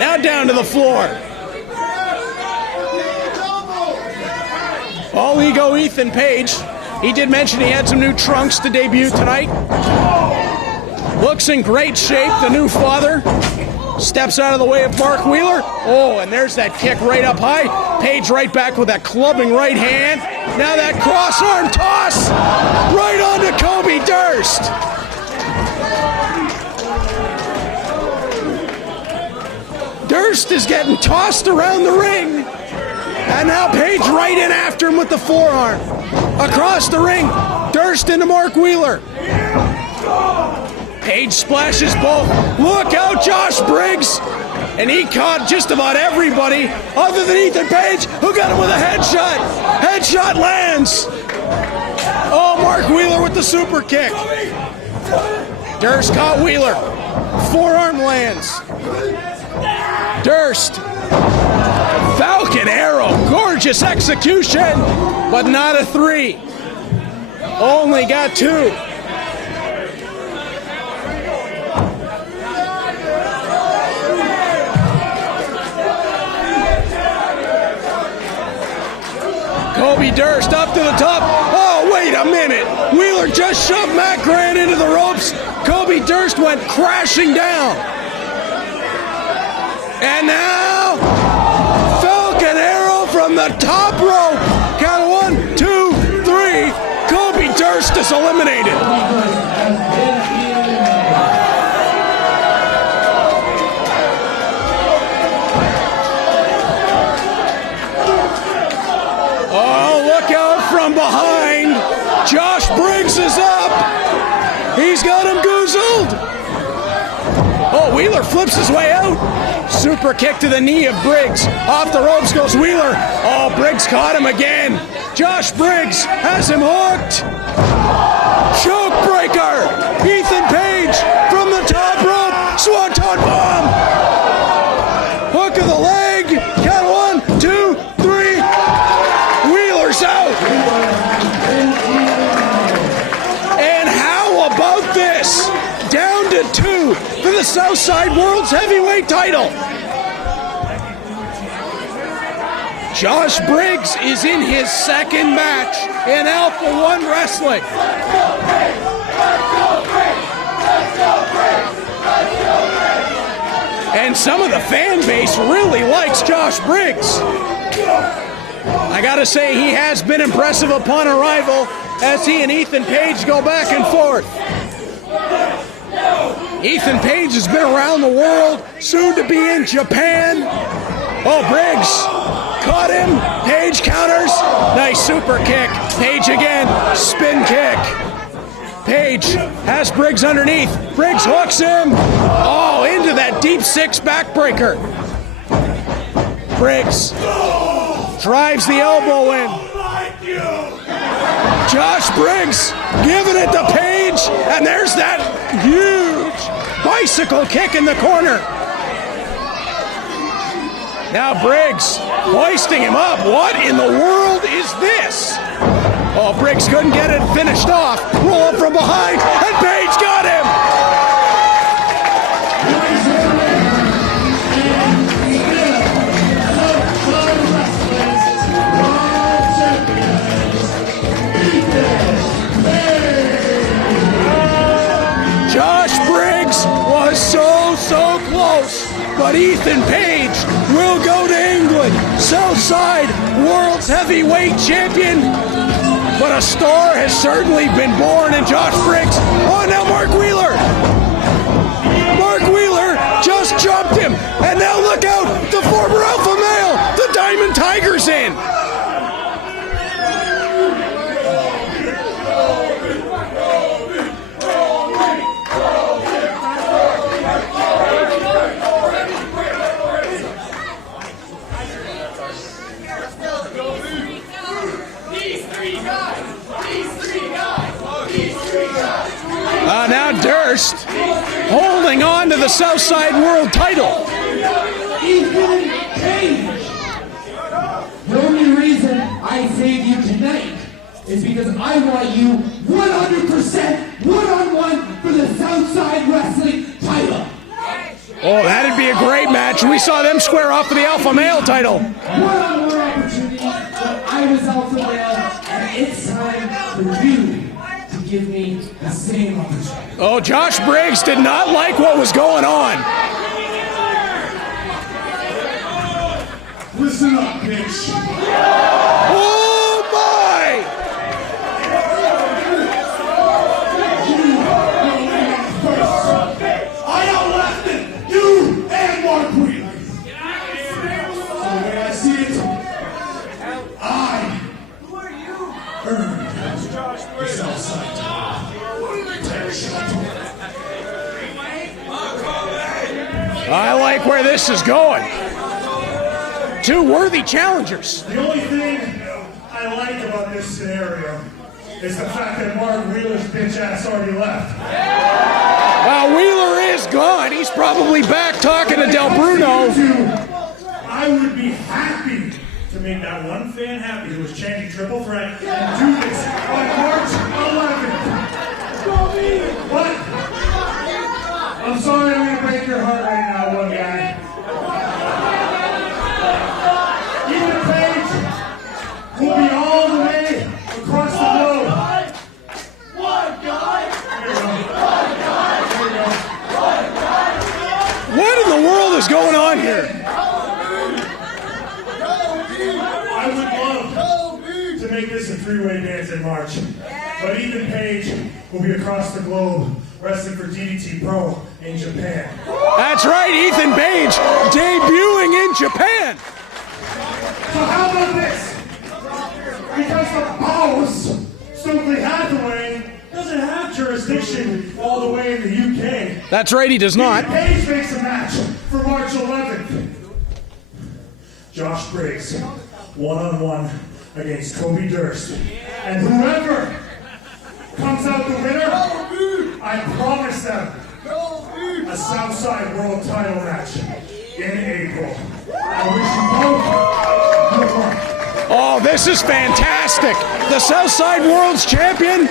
Now down to the floor. All ego Ethan Page. He did mention he had some new trunks to debut tonight. Looks in great shape, the new father. Steps out of the way of Mark Wheeler. Oh, and there's that kick right up high. Page right back with that clubbing right hand. Now that cross arm toss right onto Kody Durst. Durst is getting tossed around the ring. And now Page right in after him with the forearm. Across the ring, Durst into Mark Wheeler. Page splashes both. Look out, Josh Briggs. And he caught just about everybody other than Ethan Page, who got him with a headshot. Headshot lands. Oh, Mark Wheeler with the super kick. Durst caught Wheeler. Forearm lands. Durst. Falcon Arrow. Gorgeous execution, but not a 3. Only got 2. Kody Durst up to the top. Oh, wait a minute. Wheeler just shoved Matt Grant into the ropes. Kody Durst went crashing down. And now, Falcon Arrow from the top rope. Count of 1, 2, 3. Kody Durst is eliminated. From behind, Josh Briggs is up. He's got him goozled. Oh, Wheeler flips his way out. Super kick to the knee of Briggs. Off the ropes goes Wheeler. Oh, Briggs caught him again. Josh Briggs has him hooked. Choke breaker. Ethan Page from the top rope. Swanton bomb. Hook of the leg. Count 1, 2, 3. Wheeler's out. And how about this? Down to 2 for the Southside World's Heavyweight title. Josh Briggs is in his second match in Alpha 1 Wrestling. And some of the fan base really likes Josh Briggs. I gotta say, he has been impressive upon arrival as he and Ethan Page go back and forth. Ethan Page has been around the world, soon to be in Japan. Oh, Briggs caught him. Page counters. Nice super kick. Page again. Spin kick. Page has Briggs underneath. Briggs hooks him. Oh, into that deep 6 backbreaker. Briggs drives the elbow in. Josh Briggs giving it to Page, and there's that huge bicycle kick in the corner. Now Briggs hoisting him up. What in the world is this? Oh, Briggs couldn't get it finished off. Roll up from behind, and Page got him. Josh Briggs was so close, but Ethan Page will go to England. Southside World's Heavyweight Champion. But a star has certainly been born in Josh Briggs. Oh, now Mark Wheeler. Mark Wheeler just jumped him. And now look out, the former alpha male, the Diamond Tiger's in. Now Durst holding on to the Southside World title. Ethan Page. The only reason I saved you tonight is because I want you 100% one-on-one for the Southside Wrestling title. Oh, that'd be a great match. We saw them square off for the Alpha Male title. One-on-one opportunity, but I was Alpha Male, and it's time for you to give me the same opportunity. Oh, Josh Briggs did not like what was going on. Listen up, bitch. Oh, my! I outlasted you and Mark Greene. I like where this is going. Two worthy challengers. The only thing I like about this scenario is the fact that Mark Wheeler's bitch ass already left. Well, Wheeler is gone. He's probably back talking to Del Bruno. I would be happy to make that one fan happy who was chanting triple threat and do this on March 11th. But I'm sorry I'm going to break your heart right now, one guy. Ethan Page will be all the way across the globe. One guy. What in the world is going on here? I would love to make this a three-way dance in March, but Ethan Page will be across the globe wrestling for DDT Pro in Japan. That's right, Ethan Page debuting in Japan. So how about this? Because the boss, Stokely Hathaway, doesn't have jurisdiction all the way in the UK. That's right, he does not. Ethan Page makes a match for March 11th. Josh Briggs, one-on-one against Kody Durst. And whoever comes out the winner, I promise them a Southside World title match in April. I wish you both good luck. Oh, this is fantastic. The Southside World's champion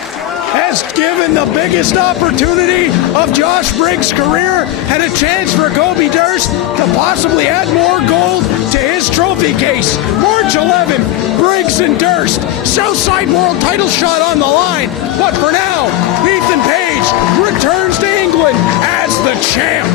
has given the biggest opportunity of Josh Briggs' career and a chance for Kody Durst to possibly add more gold to his trophy case. March 11th, Briggs and Durst, Southside World title shot on the line. But for now, Ethan Page returns to England as the champ.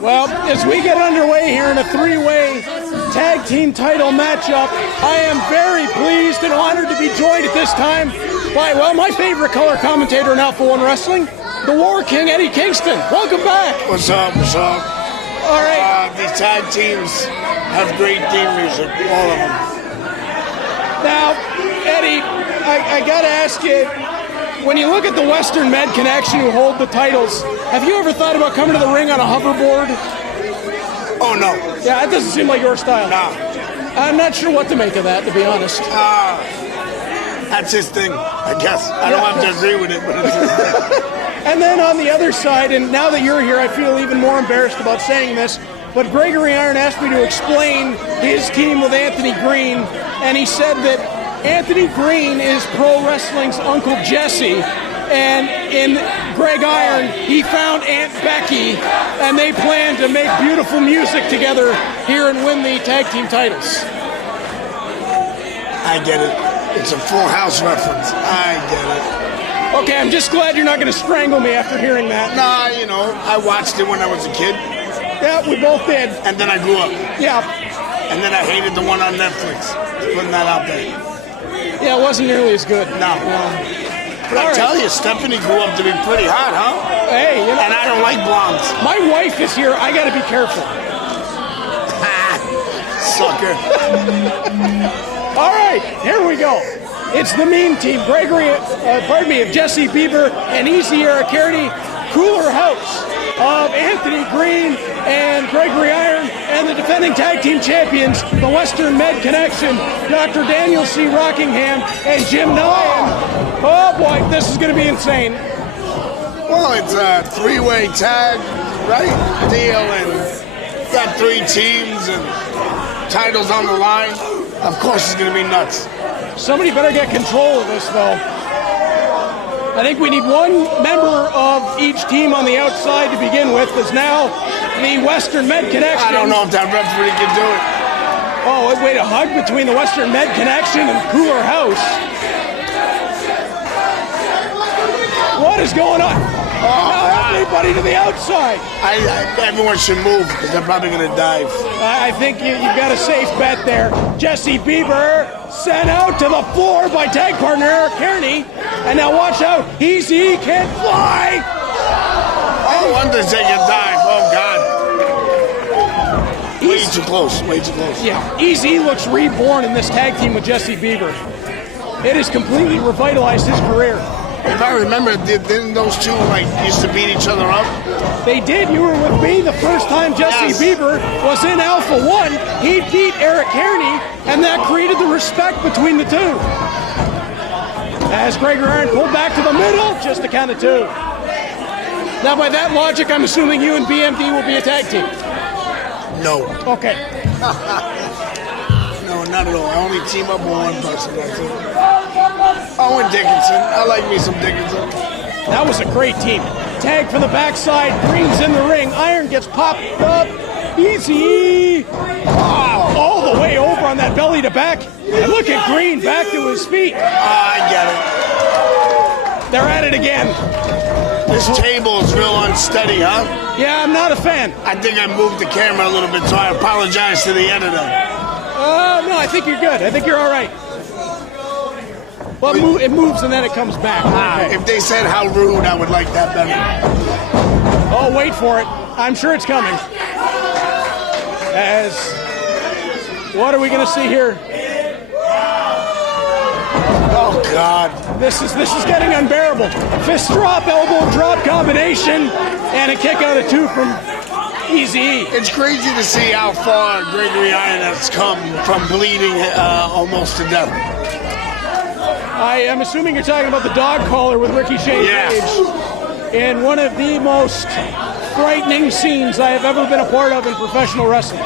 Well, as we get underway here in a three-way tag team title matchup, I am very pleased and honored to be joined at this time by, well, my favorite color commentator in Alpha One Wrestling, the War King, Eddie Kingston. Welcome back. What's up? What's up? All right. These tag teams have great theme music, all of them. Now, Eddie, I got to ask you, when you look at the Western Med Connection who hold the titles, have you ever thought about coming to the ring on a hoverboard? Oh, no. Yeah, that doesn't seem like your style. Nah. I'm not sure what to make of that, to be honest. That's his thing, I guess. I don't have to agree with it, but it's his thing. And then on the other side, and now that you're here, I feel even more embarrassed about saying this, but Gregory Iron asked me to explain his team with Anthony Greene, and he said that Anthony Greene is pro wrestling's Uncle Jesse, and in Greg Iron, he found Aunt Becky, and they plan to make beautiful music together here and win the tag team titles. I get it. It's a Full House reference. I get it. Okay, I'm just glad you're not going to strangle me after hearing that. Nah, you know, I watched it when I was a kid. Yeah, we both did. And then I grew up. Yeah. And then I hated the one on Netflix. Putting that out there. Yeah, it wasn't nearly as good. No. But I tell you, Stephanie grew up to be pretty hot, huh? Hey, you know, and I don't like blondes. My wife is here. I got to be careful. Sucker. All right, here we go. It's the Meme Team. Gregory, of Jesse Bieber and Easy Era Cairnie, Cooler House of Anthony Greene and Gregory Iron, and the defending tag team champions, the Western Med Connection, Dr. Daniel C. Rockingham and Jim Nye. Oh boy, this is going to be insane. Well, it's a three-way tag, right? Deal, and got three teams and titles on the line. Of course, it's going to be nuts. Somebody better get control of this, though. I think we need one member of each team on the outside to begin with, because now the Western Med Connection... I don't know if that referee can do it. Oh, wait, a hug between the Western Med Connection and Cooler House. What is going on? Now everybody to the outside. Everyone should move, because they're probably going to dive. I think you've got a safe bet there. Jesse Bieber sent out to the floor by tag partner Eric Cairnie. And now watch out. He can't fly. Oh, Undertaker dive. Oh, God. He's too close. Way too close. Yeah, Easy looks reborn in this tag team with Jesse Bieber. It has completely revitalized his career. If I remember, didn't those two used to beat each other up? They did. You were with me the first time Jesse Bieber was in Alpha 1. He beat Eric Cairnie, and that created the respect between the two. As Gregory Iron pulled back to the middle, just a count of 2. Now, by that logic, I'm assuming you and BMD will be a tag team. No. Okay. No, not at all. I only team up with one person. That's it. Oh, and Dickinson. I like me some Dickinson. That was a great team. Tag from the backside. Greene's in the ring. Iron gets popped up. Easy. Oh, all the way over on that belly to back. And look at Greene back to his feet. I get it. They're at it again. This table is real unsteady, huh? Yeah, I'm not a fan. I think I moved the camera a little bit, so I apologize to the editor. No, I think you're good. I think you're all right. Well, it moves and then it comes back. Okay. If they said how rude, I would like that better. Oh, wait for it. I'm sure it's coming. What are we going to see here? Oh, God. This is getting unbearable. Fist drop, elbow drop combination, and a kick out of 2 from Easy. It's crazy to see how far Gregory Iron has come from bleeding almost to death. I am assuming you're talking about the dog collar with Rickey Page in one of the most frightening scenes I have ever been a part of in professional wrestling.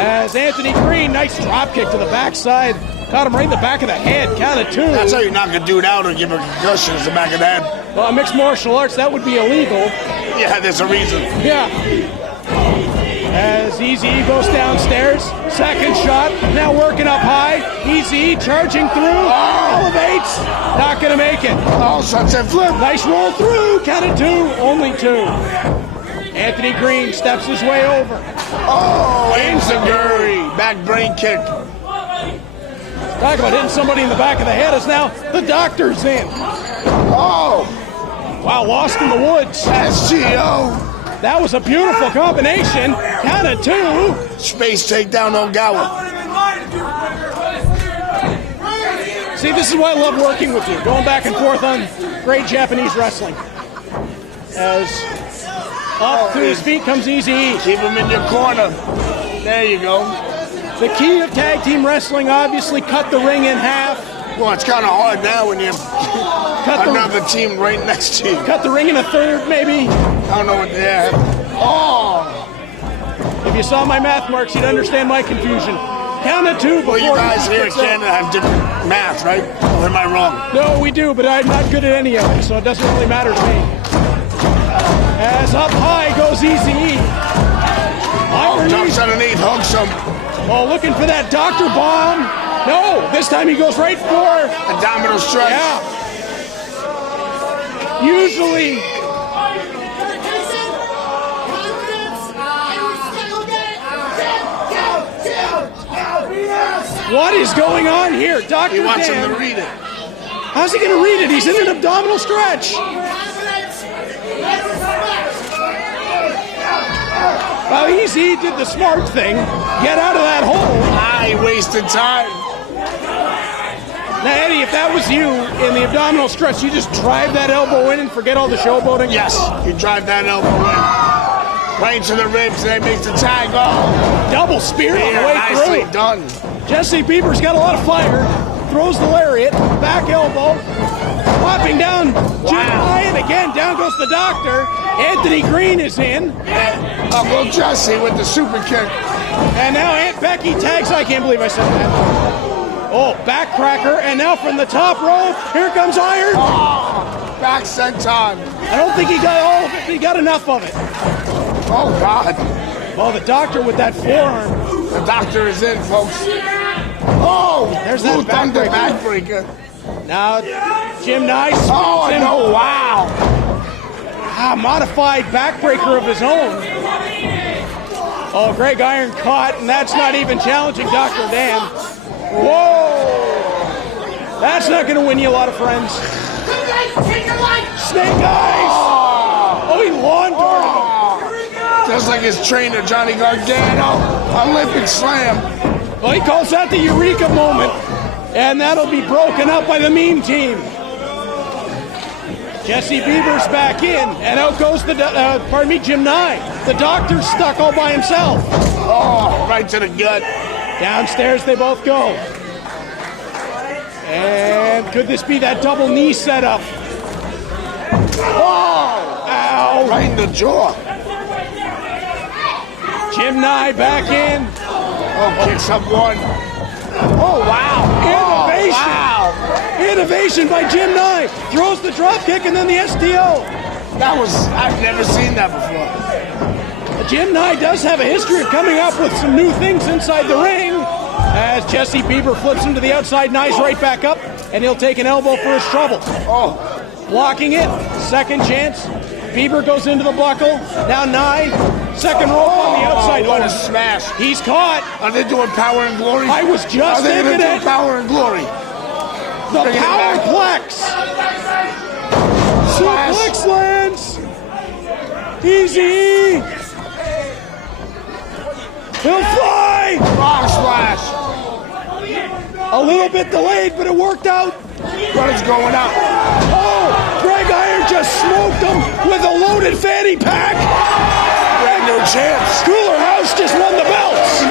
As Anthony Greene, nice drop kick to the backside. Caught him right in the back of the head, count of 2. That's how you knock a dude out or give a concussion, is the back of the head. Well, mixed martial arts, that would be illegal. Yeah, there's a reason. Yeah. As Easy goes downstairs, second shot, now working up high. Easy charging through, elevates, not gonna make it. Oh, sunset flip. Nice roll through, count of 2, only 2. Anthony Greene steps his way over. Oh, Gregory, back brain kick. Talk about hitting somebody in the back of the head, as now the doctor's in. Oh. Wow, lost in the woods. SGO. That was a beautiful combination. Count of 2. Space takedown on Gower. See, this is why I love working with you. Going back and forth on great Japanese wrestling. As up to his feet comes Easy. Keep him in your corner. There you go. The key of tag team wrestling, obviously, cut the ring in half. Well, it's kind of hard now when you have another team right next to you. Cut the ring in a third, maybe. I don't know what they have. Oh! If you saw my math marks, you'd understand my confusion. Count of 2 before. Well, you guys here in Canada have different math, right? Or am I wrong? No, we do, but I'm not good at any of it, so it doesn't really matter to me. As up high goes Easy. Dumps underneath, hooks him. Oh, looking for that doctor bomb. No, this time he goes right for abdominal stretch. Yeah. Usually. What is going on here? Dr. He wants Dan. him to read it. How's he going to read it? He's in an abdominal stretch. Well, Easy did the smart thing. Get out of that hole. He wasted time. Now, Eddie, if that was you in the abdominal stretch, you just drive that elbow in and forget all the showboating? Yes, you drive that elbow in. Right to the ribs, and that makes the tag off. Double spear on the way nicely through. Done. Jesse Bieber's got a lot of fire. Throws the lariat, back elbow, popping down. Wow. And again, down goes the doctor. Anthony Greene is in. Uncle Jesse with the super kick. And now Aunt Becky tags. I can't believe I said that. Oh, backcracker. And now from the top row, here comes Iron. Oh, back senton. I don't think he got all of it, but he got enough of it. Oh, God. Oh, the doctor with that forearm. The doctor is in, folks. Oh, there's that backbreaker. Now, Jim Nice. Oh, no, wow. Modified backbreaker of his own. Oh, Greg Iron caught, and that's not even challenging Dr. Dan. Whoa! That's not going to win you a lot of friends. Snake Eyes! Oh, he lawn darted him. Just like his trainer, Johnny Gargano. Olympic slam. Well, he calls that the Eureka moment. And that'll be broken up by the meme team. Jesse Bieber's back in, and out goes Jim Nye. The doctor's stuck all by himself. Oh, right to the gut. Downstairs they both go. And could this be that double knee setup? Oh! Ow! Right in the jaw. Jim Nye back in. Oh, kicks up one. Oh, wow. Innovation. Oh, wow. Innovation by Jim Nye. Throws the drop kick and then the STO. I've never seen that before. Jim Nye does have a history of coming up with some new things inside the ring. As Jesse Bieber flips him to the outside, Nye's right back up, and he'll take an elbow for his trouble. Oh. Blocking it. Second chance. Bieber goes into the buckle. Now Nye. Second rope on the outside. What a smash. He's caught. Are they doing Power and Glory? I was just thinking it. Power and Glory. The Powerplex. Suplex lands. Easy. He'll fly. Frog splash. A little bit delayed, but it worked out. But it's going up. Oh, Greg Iron just smoked him with a loaded fanny pack. Brand new chance. Cooler House just won the belts.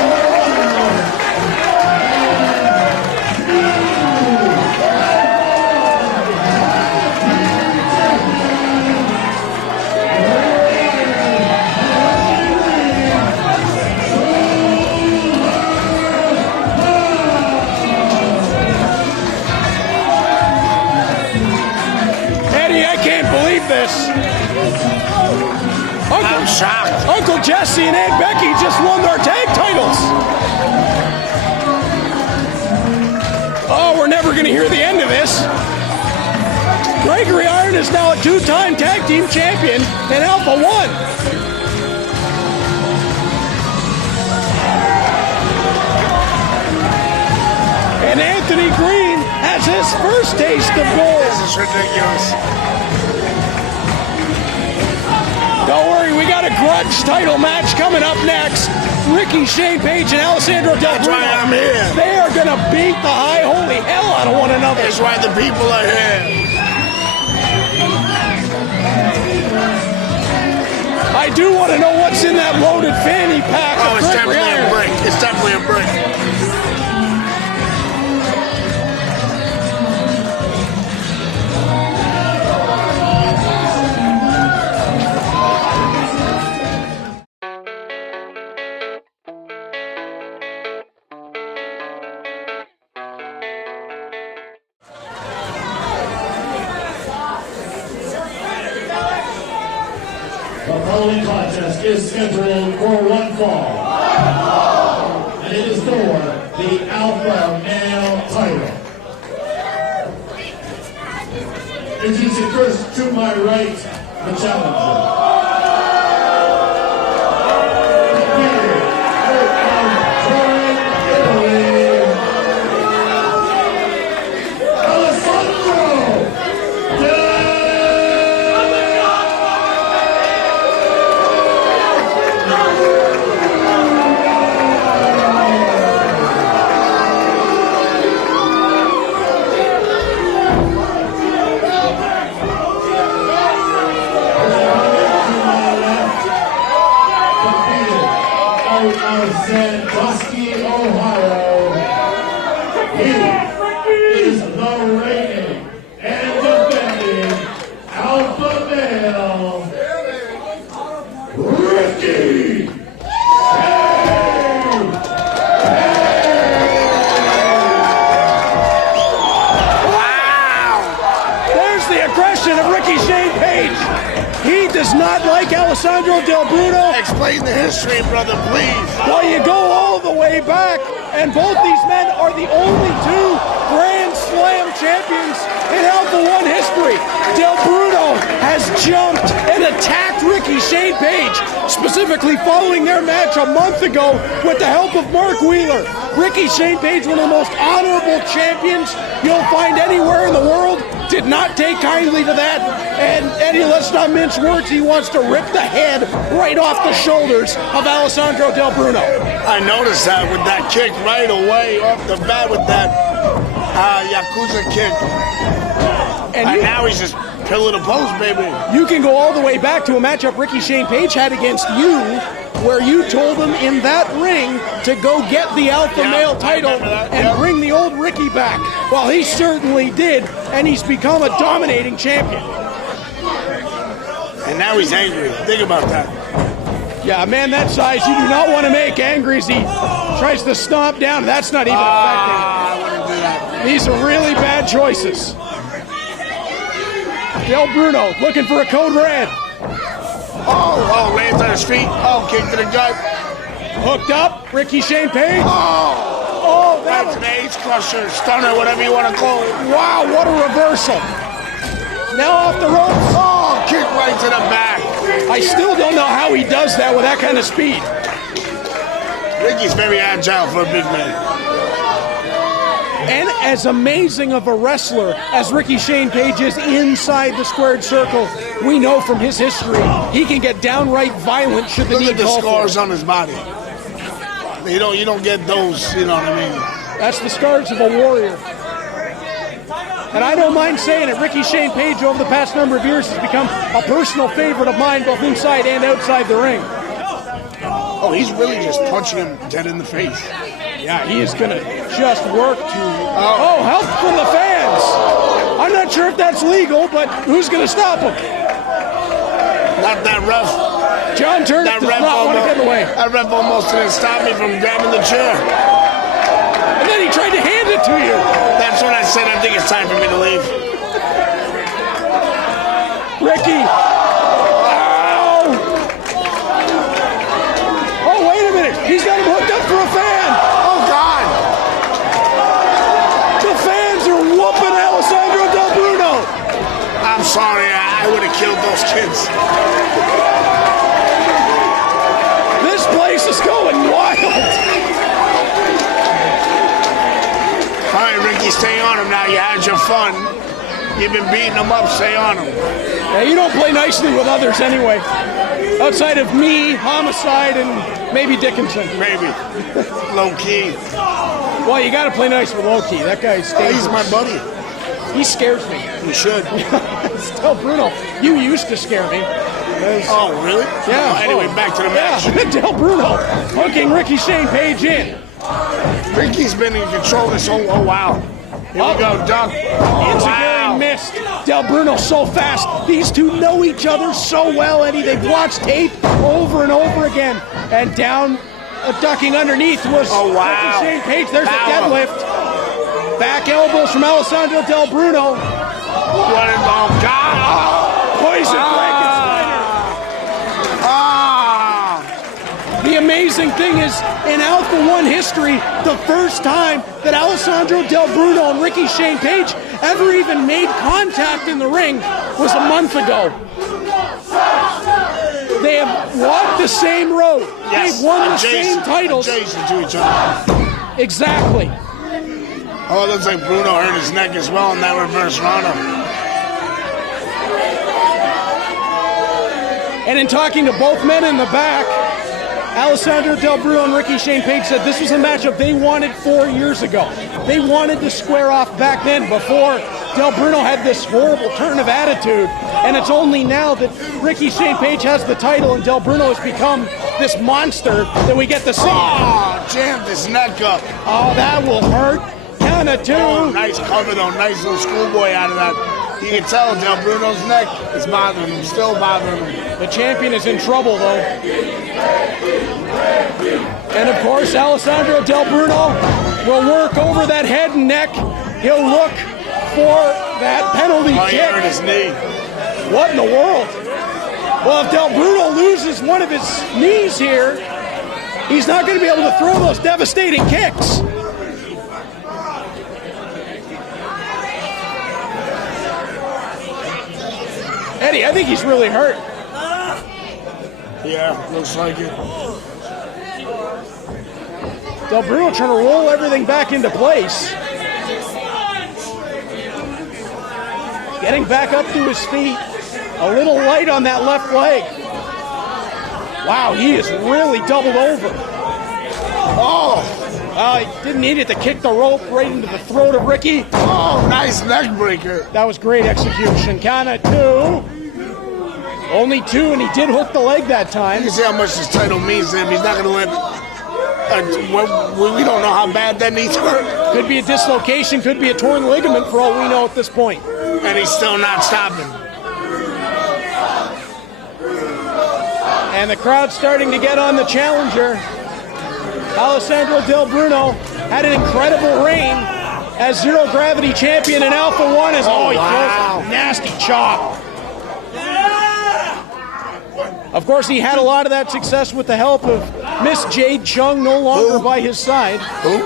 This. I'm shocked. Uncle Jesse and Aunt Becky just won their tag titles. Oh, we're never going to hear the end of this. Gregory Iron is now a two-time tag team champion in Alpha 1. And Anthony Greene has his first taste of gold. This is ridiculous. Don't worry, we got a grudge title match coming up next. Rickey, Shane Page, and Alessandro Del Bruno. That's why I'm here. They are going to beat the high holy hell out of one another. That's why the people are here. I do want to know what's in that loaded fanny pack. Oh, it's definitely a brick. It's definitely a brick. The following contest is scheduled for one fall. And it is for the Alpha Male title. Introducing first to my right, the challenger. Does not like Alessandro Del Bruno. Explain the history, brother, please. Well, you go all the way back, and both these men are the only two Grand Slam champions in Alpha One history. Del Bruno has jumped and attacked Rickey Shane Page, specifically following their match a month ago with the help of Mark Wheeler. Rickey Shane Page, one of the most honorable champions you'll find anywhere in the world, did not take kindly to that. And Eddie, let's not mince words, he wants to rip the head right off the shoulders of Alessandro Del Bruno. I noticed that with that kick right away off the bat with that Yakuza kick. And now he's just pillar to post, baby. You can go all the way back to a matchup Rickey Shane Page had against you, where you told him in that ring to go get the Alpha Male title and bring the old Rickey back. Well, he certainly did, and he's become a dominating champion. And now he's angry. Think about that. Yeah, a man that size you do not want to make angry as he tries to stomp down. That's not even effective. I wouldn't do that. These are really bad choices. Del Bruno looking for a code red. Oh, lands on his feet. Oh, kick to the gut. Hooked up, Rickey Shane Page. Oh, that's an ace crusher, stunner, whatever you want to call it. Wow, what a reversal. Now off the ropes. Oh, kick right to the back. I still don't know how he does that with that kind of speed. Rickey's very agile for a big man. And as amazing of a wrestler as Rickey Shane Page is inside the squared circle, we know from his history he can get downright violent should the need call for it. Look at the scars on his body. You don't get those, you know what I mean? That's the scars of a warrior. And I don't mind saying it, Rickey Shane Page over the past number of years has become a personal favorite of mine, both inside and outside the ring. Oh, he's really just punching him dead in the face. Yeah, he is going to just work to... Oh, help from the fans! I'm not sure if that's legal, but who's going to stop him? Not that ref. John Turnip does not want to get in the way. That ref almost didn't stop me from grabbing the chair. And then he tried to hand it to you. That's when I said I think it's time for me to leave. Rickey. Oh, wait a minute. He's got him hooked up for a fan. Oh, God. The fans are whooping Alessandro Del Bruno. I'm sorry. I would have killed those kids. This place is going wild. All right, Rickey, stay on him now. You had your fun. You've been beating him up. Stay on him. Yeah, you don't play nicely with others anyway. Outside of me, Homicide, and maybe Dickinson. Maybe. Low key. Well, you got to play nice with Low Key. That guy's dangerous. He's my buddy. He scares me. You should. Still, Bruno, you used to scare me. Oh, really? Yeah. Oh, anyway, back to the match. Yeah. Del Bruno hooking Rickey Shane Page in. Rickey's been in control this whole... Oh, wow. Here we go, duck. Wow. Missed. Del Bruno so fast. These two know each other so well, Eddie. They've watched tape over and over again. And down, ducking underneath was Rickey Shane Page. There's a deadlift. Back elbows from Alessandro Del Bruno. What in the God? Poison The amazing thing is, in Alpha One history, the first time that Alessandro Del Bruno and Rickey Shane Page ever even made contact in the ring was a month ago. They have walked the same road. Yes, they've won the same titles. Adjacent to each other. Exactly. Oh, it looks like Bruno hurt his neck as well in that reverse Rana. And in talking to both men in the back, Alessandro Del Bruno and Rickey Shane Page said this was a matchup they wanted 4 years ago. They wanted to square off back then before Del Bruno had this horrible turn of attitude. And it's only now that Rickey Shane Page has the title and Del Bruno has become this monster that we get to see. Oh, jammed his neck up. Oh, that will hurt. Count of two. Oh, nice cover though. Nice little schoolboy out of that. You can tell Del Bruno's neck is bothering him, still bothering him. The champion is in trouble, though. And, of course, Alessandro Del Bruno will work over that head and neck. He'll look for that penalty kick. He hurt his knee. What in the world? Well, if Del Bruno loses one of his knees here, He's not going to be able to throw those devastating kicks. Eddie, I think he's really hurt. Yeah, looks like it. Del Bruno trying to roll everything back into place. Getting back up to his feet. A little light on that left leg. Wow, he is really doubled over. Oh, he didn't need it to kick the rope right into the throat of Rickey. Oh, nice neck breaker. That was great execution. Count of 2. Only 2, and he did hook the leg that time. You can see how much this title means to him. He's not going to let... we don't know how bad that knee's hurt. Could be a dislocation, could be a torn ligament for all we know at this point. And he's still not stopping. And the crowd's starting to get on the challenger. Alessandro Del Bruno had an incredible reign as Zero Gravity champion in Alpha 1. He throws a nasty chop. Of course, he had a lot of that success with the help of Miss Jade Chung, no longer by his side. Who?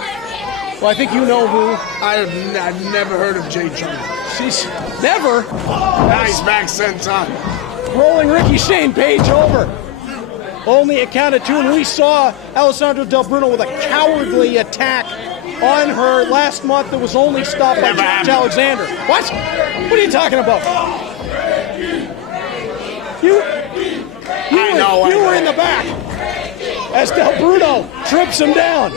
Well, I think you know who. I've never heard of Jade Chung. She's never. Nice back senton. Rolling Ricky Shane Page over. Only a count of 2, and we saw Alessandro Del Bruno with a cowardly attack on her last month that was only stopped by George Alexander. What? What are you talking about? You were in the back as Del Bruno trips him down,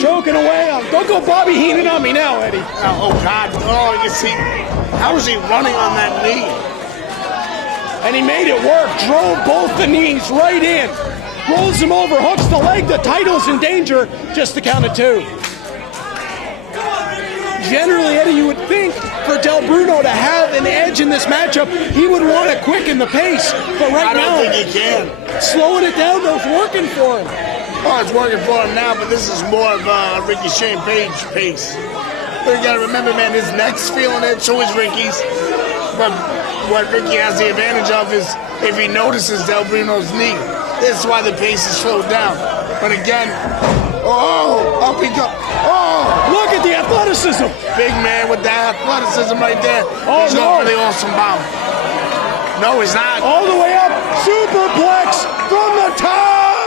choking away on. Don't go Bobby Heenan on me now, Eddie. Oh God! Oh, you see, how is he running on that knee? And he made it work. Drove both the knees right in, rolls him over, hooks the leg. The title's in danger. Just the count of 2. Generally, Eddie, you would think for Del Bruno to have an edge in this matchup, he would want to quicken the pace. But right now, I don't think he can. Slowing it down, though's working for him. Oh, it's working for him now, but this is more of a Ricky Shane Page pace. But you got to remember, man, his neck's feeling it, so is Ricky's. But what Ricky has the advantage of is if he notices Del Bruno's knee. This is why the pace is slowed down. But again, up he goes. Oh, look at the athleticism. Big man with that athleticism right there. Oh, he's going for the awesome bomb. No, he's not. All the way up. Superplex from the top.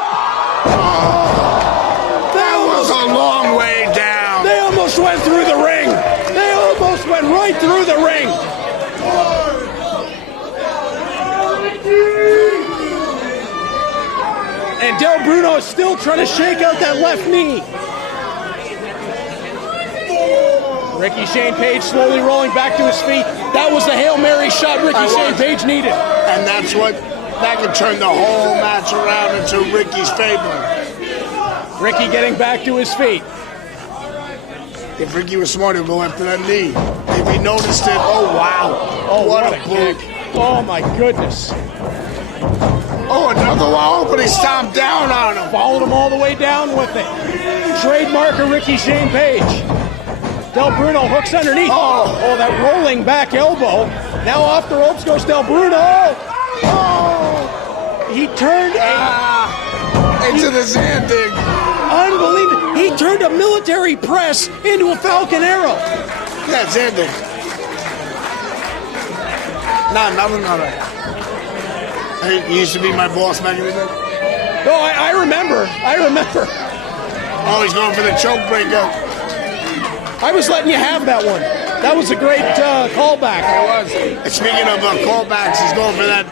That was a long way down. They almost went through the ring. They almost went right through the ring. And Del Bruno is still trying to shake out that left knee. Ricky Shane Page slowly rolling back to his feet. That was the Hail Mary shot Ricky Shane Page needed. And that could turn the whole match around into Ricky's favor. Ricky getting back to his feet. If Ricky was smart, he'll go after that knee. If he noticed it, oh wow. Oh, what a kick. Oh my goodness. Oh, another one, but he stomped down on him. Followed him all the way down with it. Trademark of Ricky Shane Page. Del Bruno hooks underneath. Oh, that rolling back elbow. Now off the ropes goes Del Bruno. Oh, he turned into the sand dig. Unbelievable. He turned a military press into a Falcon Arrow. Yeah, sand dig. Nothing on it. He used to be my boss back in the day. No, I remember. Oh, he's going for the choke breaker. I was letting you have that one. That was a great callback. It was. And speaking of callbacks, he's going for that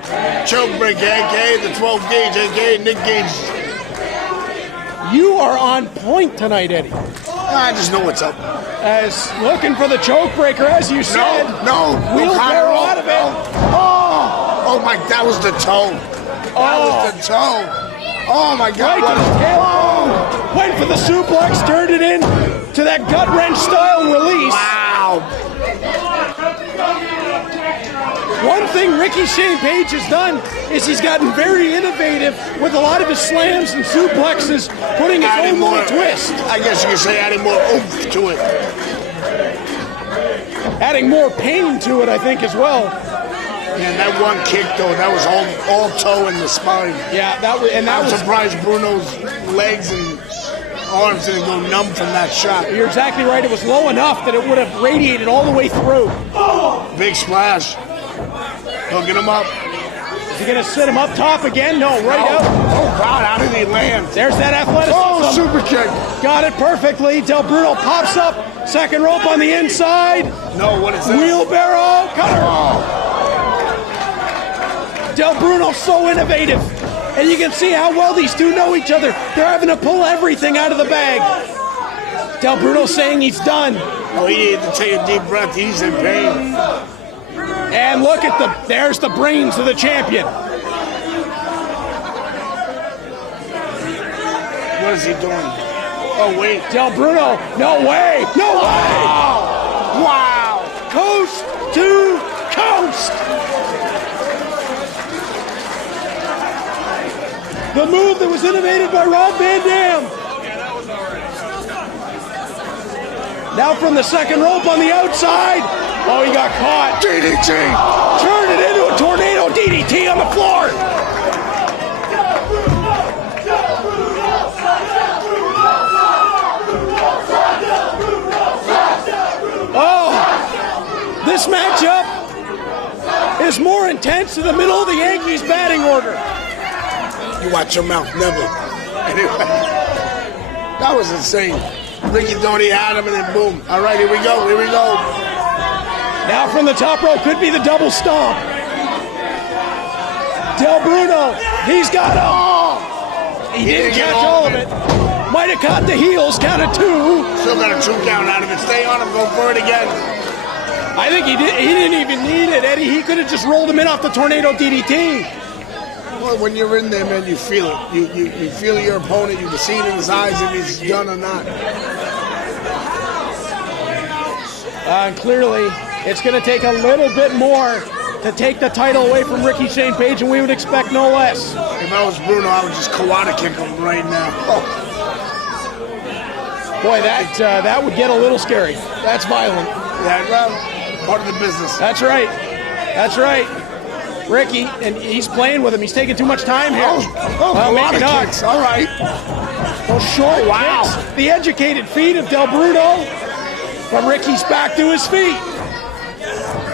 choke breaker, a.k.a. the 12 gauge, a.k.a. Nick Gage. You are on point tonight, Eddie. I just know what's up. As looking for the choke breaker, as you said. No. Wheelbarrow out of it. Oh my, that was the toe. That was the toe. Oh my God. Right to the tail. Went for the suplex, turned it in to that gut wrench style release. Wow. One thing Ricky Shane Page has done is he's gotten very innovative with a lot of his slams and suplexes, putting his own little twist. I guess you could say adding more oomph to it. Adding more pain to it, I think, as well. Man, that one kick though, that was all toe in the spine. Yeah, I'm surprised Bruno's legs and arms didn't go numb from that shot. You're exactly right. It was low enough that it would have radiated all the way through. Big splash. Hooking him up. Is he going to sit him up top again? No, right out. Oh, God, how did he land? There's that athleticism. Oh, super kick. Got it perfectly. Del Bruno pops up. Second rope on the inside. No, what is that? Wheelbarrow cutter. Del Bruno's so innovative. And you can see how well these two know each other. They're having to pull everything out of the bag. Del Bruno's saying he's done. Oh, he needed to take a deep breath. He's in pain. And look at there's the brains of the champion. What is he doing? Oh, wait. Del Bruno, no way, no way. Wow. Coast to coast. The move that was innovated by Rob Van Dam. Now from the second rope on the outside. Oh, he got caught. DDT. Turned it into a tornado DDT on the floor. Oh, this matchup is more intense in the middle of the Yankees batting order. You watch your mouth, never. Anyway, that was insane. Rickey thought he had him, and then boom. All right, here we go. Now from the top rope could be the double stomp. Del Bruno, he's got him. He didn't catch all of it. Might have caught the heels, count of two. Still got a 2 count out of it. Stay on him, go for it again. I think he didn't even need it, Eddie. He could have just rolled him in off the tornado DDT. Well, when you're in there, man, you feel it. You feel your opponent. You can see it in his eyes if he's done or not. And clearly, it's going to take a little bit more to take the title away from Rickey Shane Page, and we would expect no less. If I was Bruno, I would just Kawada kick him right now. Oh. Boy, that would get a little scary. That's violent. Yeah, well, part of the business. That's right. Rickey, and he's playing with him. He's taking too much time here. Maybe not. Kicks. All right. Those short kicks. The educated feet of Del Bruno. But Rickey's back to his feet.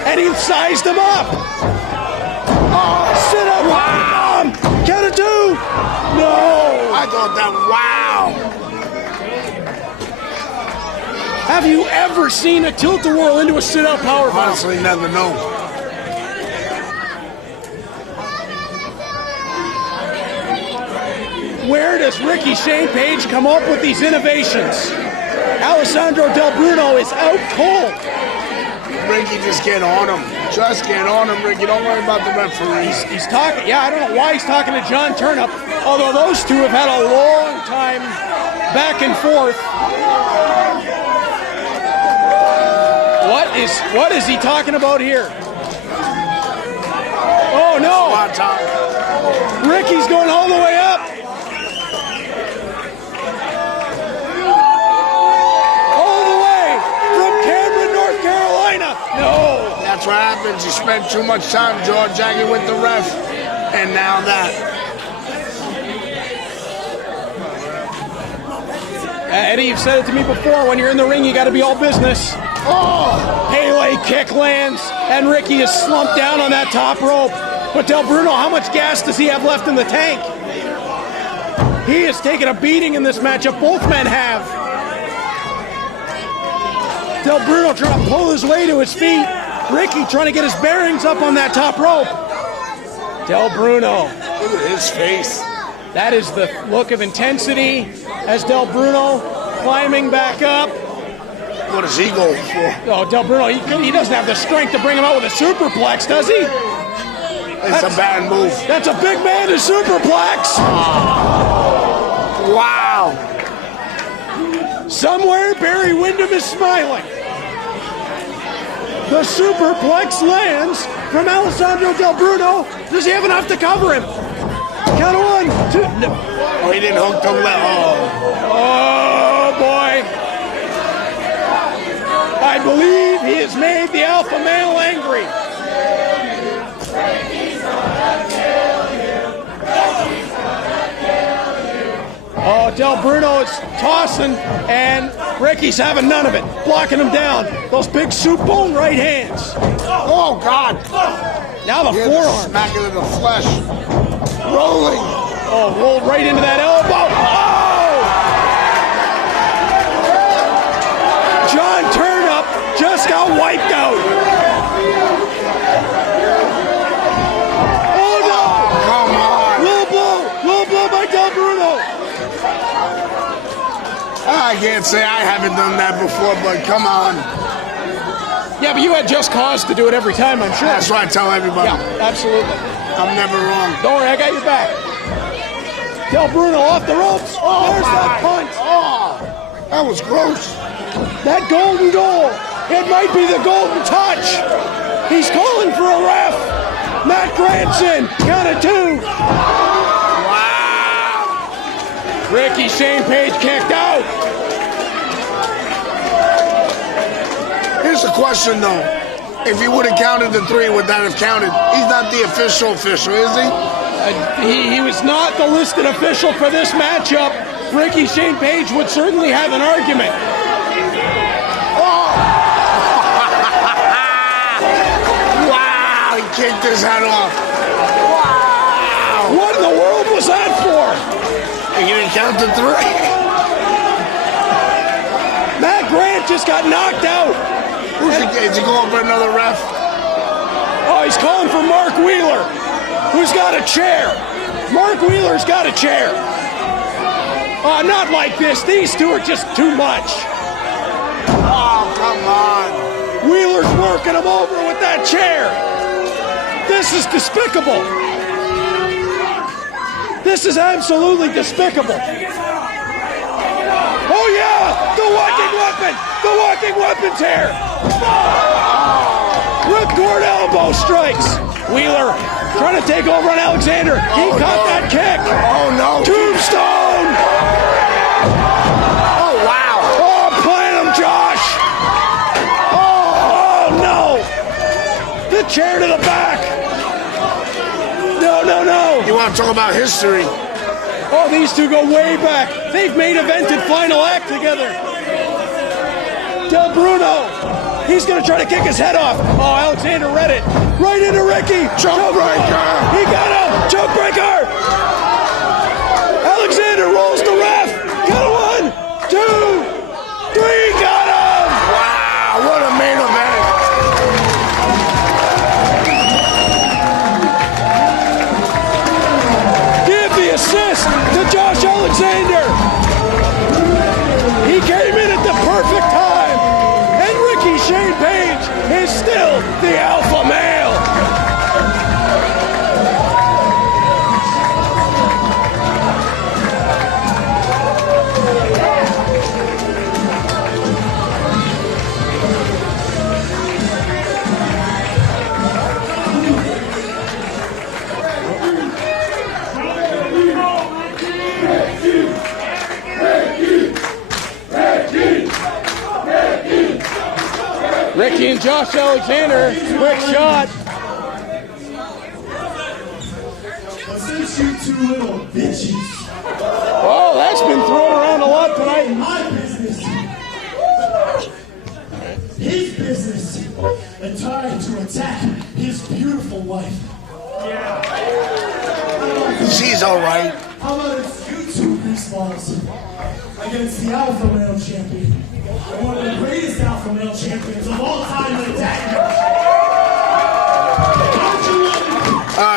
And he sized him up. Oh, sit up. Wow. Count of 2. No. I thought that, wow. Have you ever seen a tilt-a-whirl into a sit-up powerbomb? Honestly, never known. Where does Rickey Shane Page come up with these innovations? Alessandro Del Bruno is out cold. Rickey, just get on him. Just get on him, Rickey. Don't worry about the referees. He's talking, yeah, I don't know why he's talking to John Turnup, although those two have had a long time back and forth. What is he talking about here? Oh, no. Rickey's going all the way up. All the way from Cameron, North Carolina. No. That's what happens. You spend too much time jaw-jacking with the ref. And now that. Eddie, you've said it to me before. When you're in the ring, you got to be all business. Oh, Pele kick lands, and Rickey is slumped down on that top rope. But Del Bruno, how much gas does he have left in the tank? He has taken a beating in this matchup. Both men have. Del Bruno trying to pull his way to his feet. Rickey trying to get his bearings up on that top rope. Del Bruno. Look at his face. That is the look of intensity as Del Bruno climbing back up. What is he going for? Oh, Del Bruno, he doesn't have the strength to bring him out with a superplex, does he? It's a bad move. That's a big man to superplex. Wow. Somewhere Barry Windham is smiling. The superplex lands from Alessandro Del Bruno. Does he have enough to cover him? Count of 1, 2. No. Oh, he didn't hook the left. Oh, boy. I believe he has made the alpha male angry. Oh, Del Bruno is tossing, and Rickey's having none of it, blocking him down. Those big soup bone right hands. Oh, God. Now the forearm. Smack it in the flesh. Rolling. Oh, rolled right into that elbow. Oh! John Turnup just got wiped out. Oh, no. Come on. Low blow by Del Bruno. I can't say I haven't done that before, but come on. Yeah, but you had just cause to do it every time, I'm sure. That's what I tell everybody. Yeah, absolutely. I'm never wrong. Don't worry, I got your back. Del Bruno off the ropes. Oh, there's that punt. Oh, that was gross. That golden goal. It might be the golden touch. He's calling for a ref. Matt Granson, count of 2. Wow. Rickey, Shane Page kicked out. Here's the question, though. If he would have counted the 3, would that have counted? He's not the official, is he? He was not the listed official for this matchup. Rickey, Shane Page would certainly have an argument. Oh! Wow, he kicked his head off. Wow! What in the world was that for? He didn't count the 3. Matt Grant just got knocked out. Is he going for another ref? Oh, he's calling for Mark Wheeler, who's got a chair. Mark Wheeler's got a chair. Oh, not like this. These two are just too much. Oh, come on. Wheeler's working him over with that chair. This is despicable. This is absolutely despicable. Oh, yeah, the walking weapon. The walking weapon's here. Ripcord elbow strikes. Wheeler trying to take over on Alexander. He caught that kick. Oh, no. Tombstone. Oh, wow. Oh, plant him, Josh. Oh, no. The chair to the back. No. You want to talk about history? Oh, these two go way back. They've main evented Final Act together. Del Bruno. He's going to try to kick his head off. Oh, Alexander read it. Right into Rickey. Choke breaker. He got him. Choke breaker. Alexander rolls the ref. Got a 1, 2, 3. Got him. Wow, what a main event. Give the assist to Josh Alexander. He came in at the perfect time. And Rickey Shane Page is still the alpha male. Rickey and Josh Alexander, quick shot. But since you 2 little bitches Oh, that's been thrown around a lot tonight. in my business, his business, and tried to attack his beautiful wife. She's all right. How about it's you 2 greaseballs against the alpha male champion? One of the greatest alpha male champions of all time in tag match.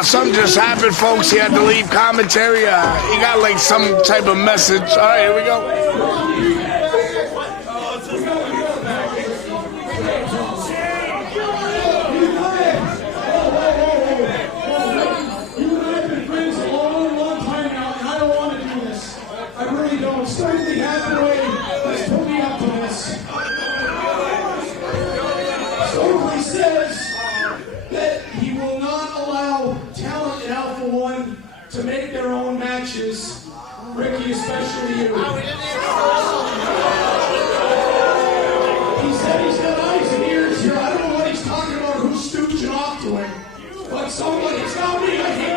Something just happened, folks. He had to leave commentary. He got like some type of message. All right, here we go. You and I have been friends a long time now, and I don't want to do this. I really don't. Certainly halfway. Let's put me up to this. Stokely says that he will not allow talent in Alpha One to make their own matches. Rickey, especially you. He said he's got eyes and ears here. I don't know what he's talking about, who's stooging off to him. But somebody tell me I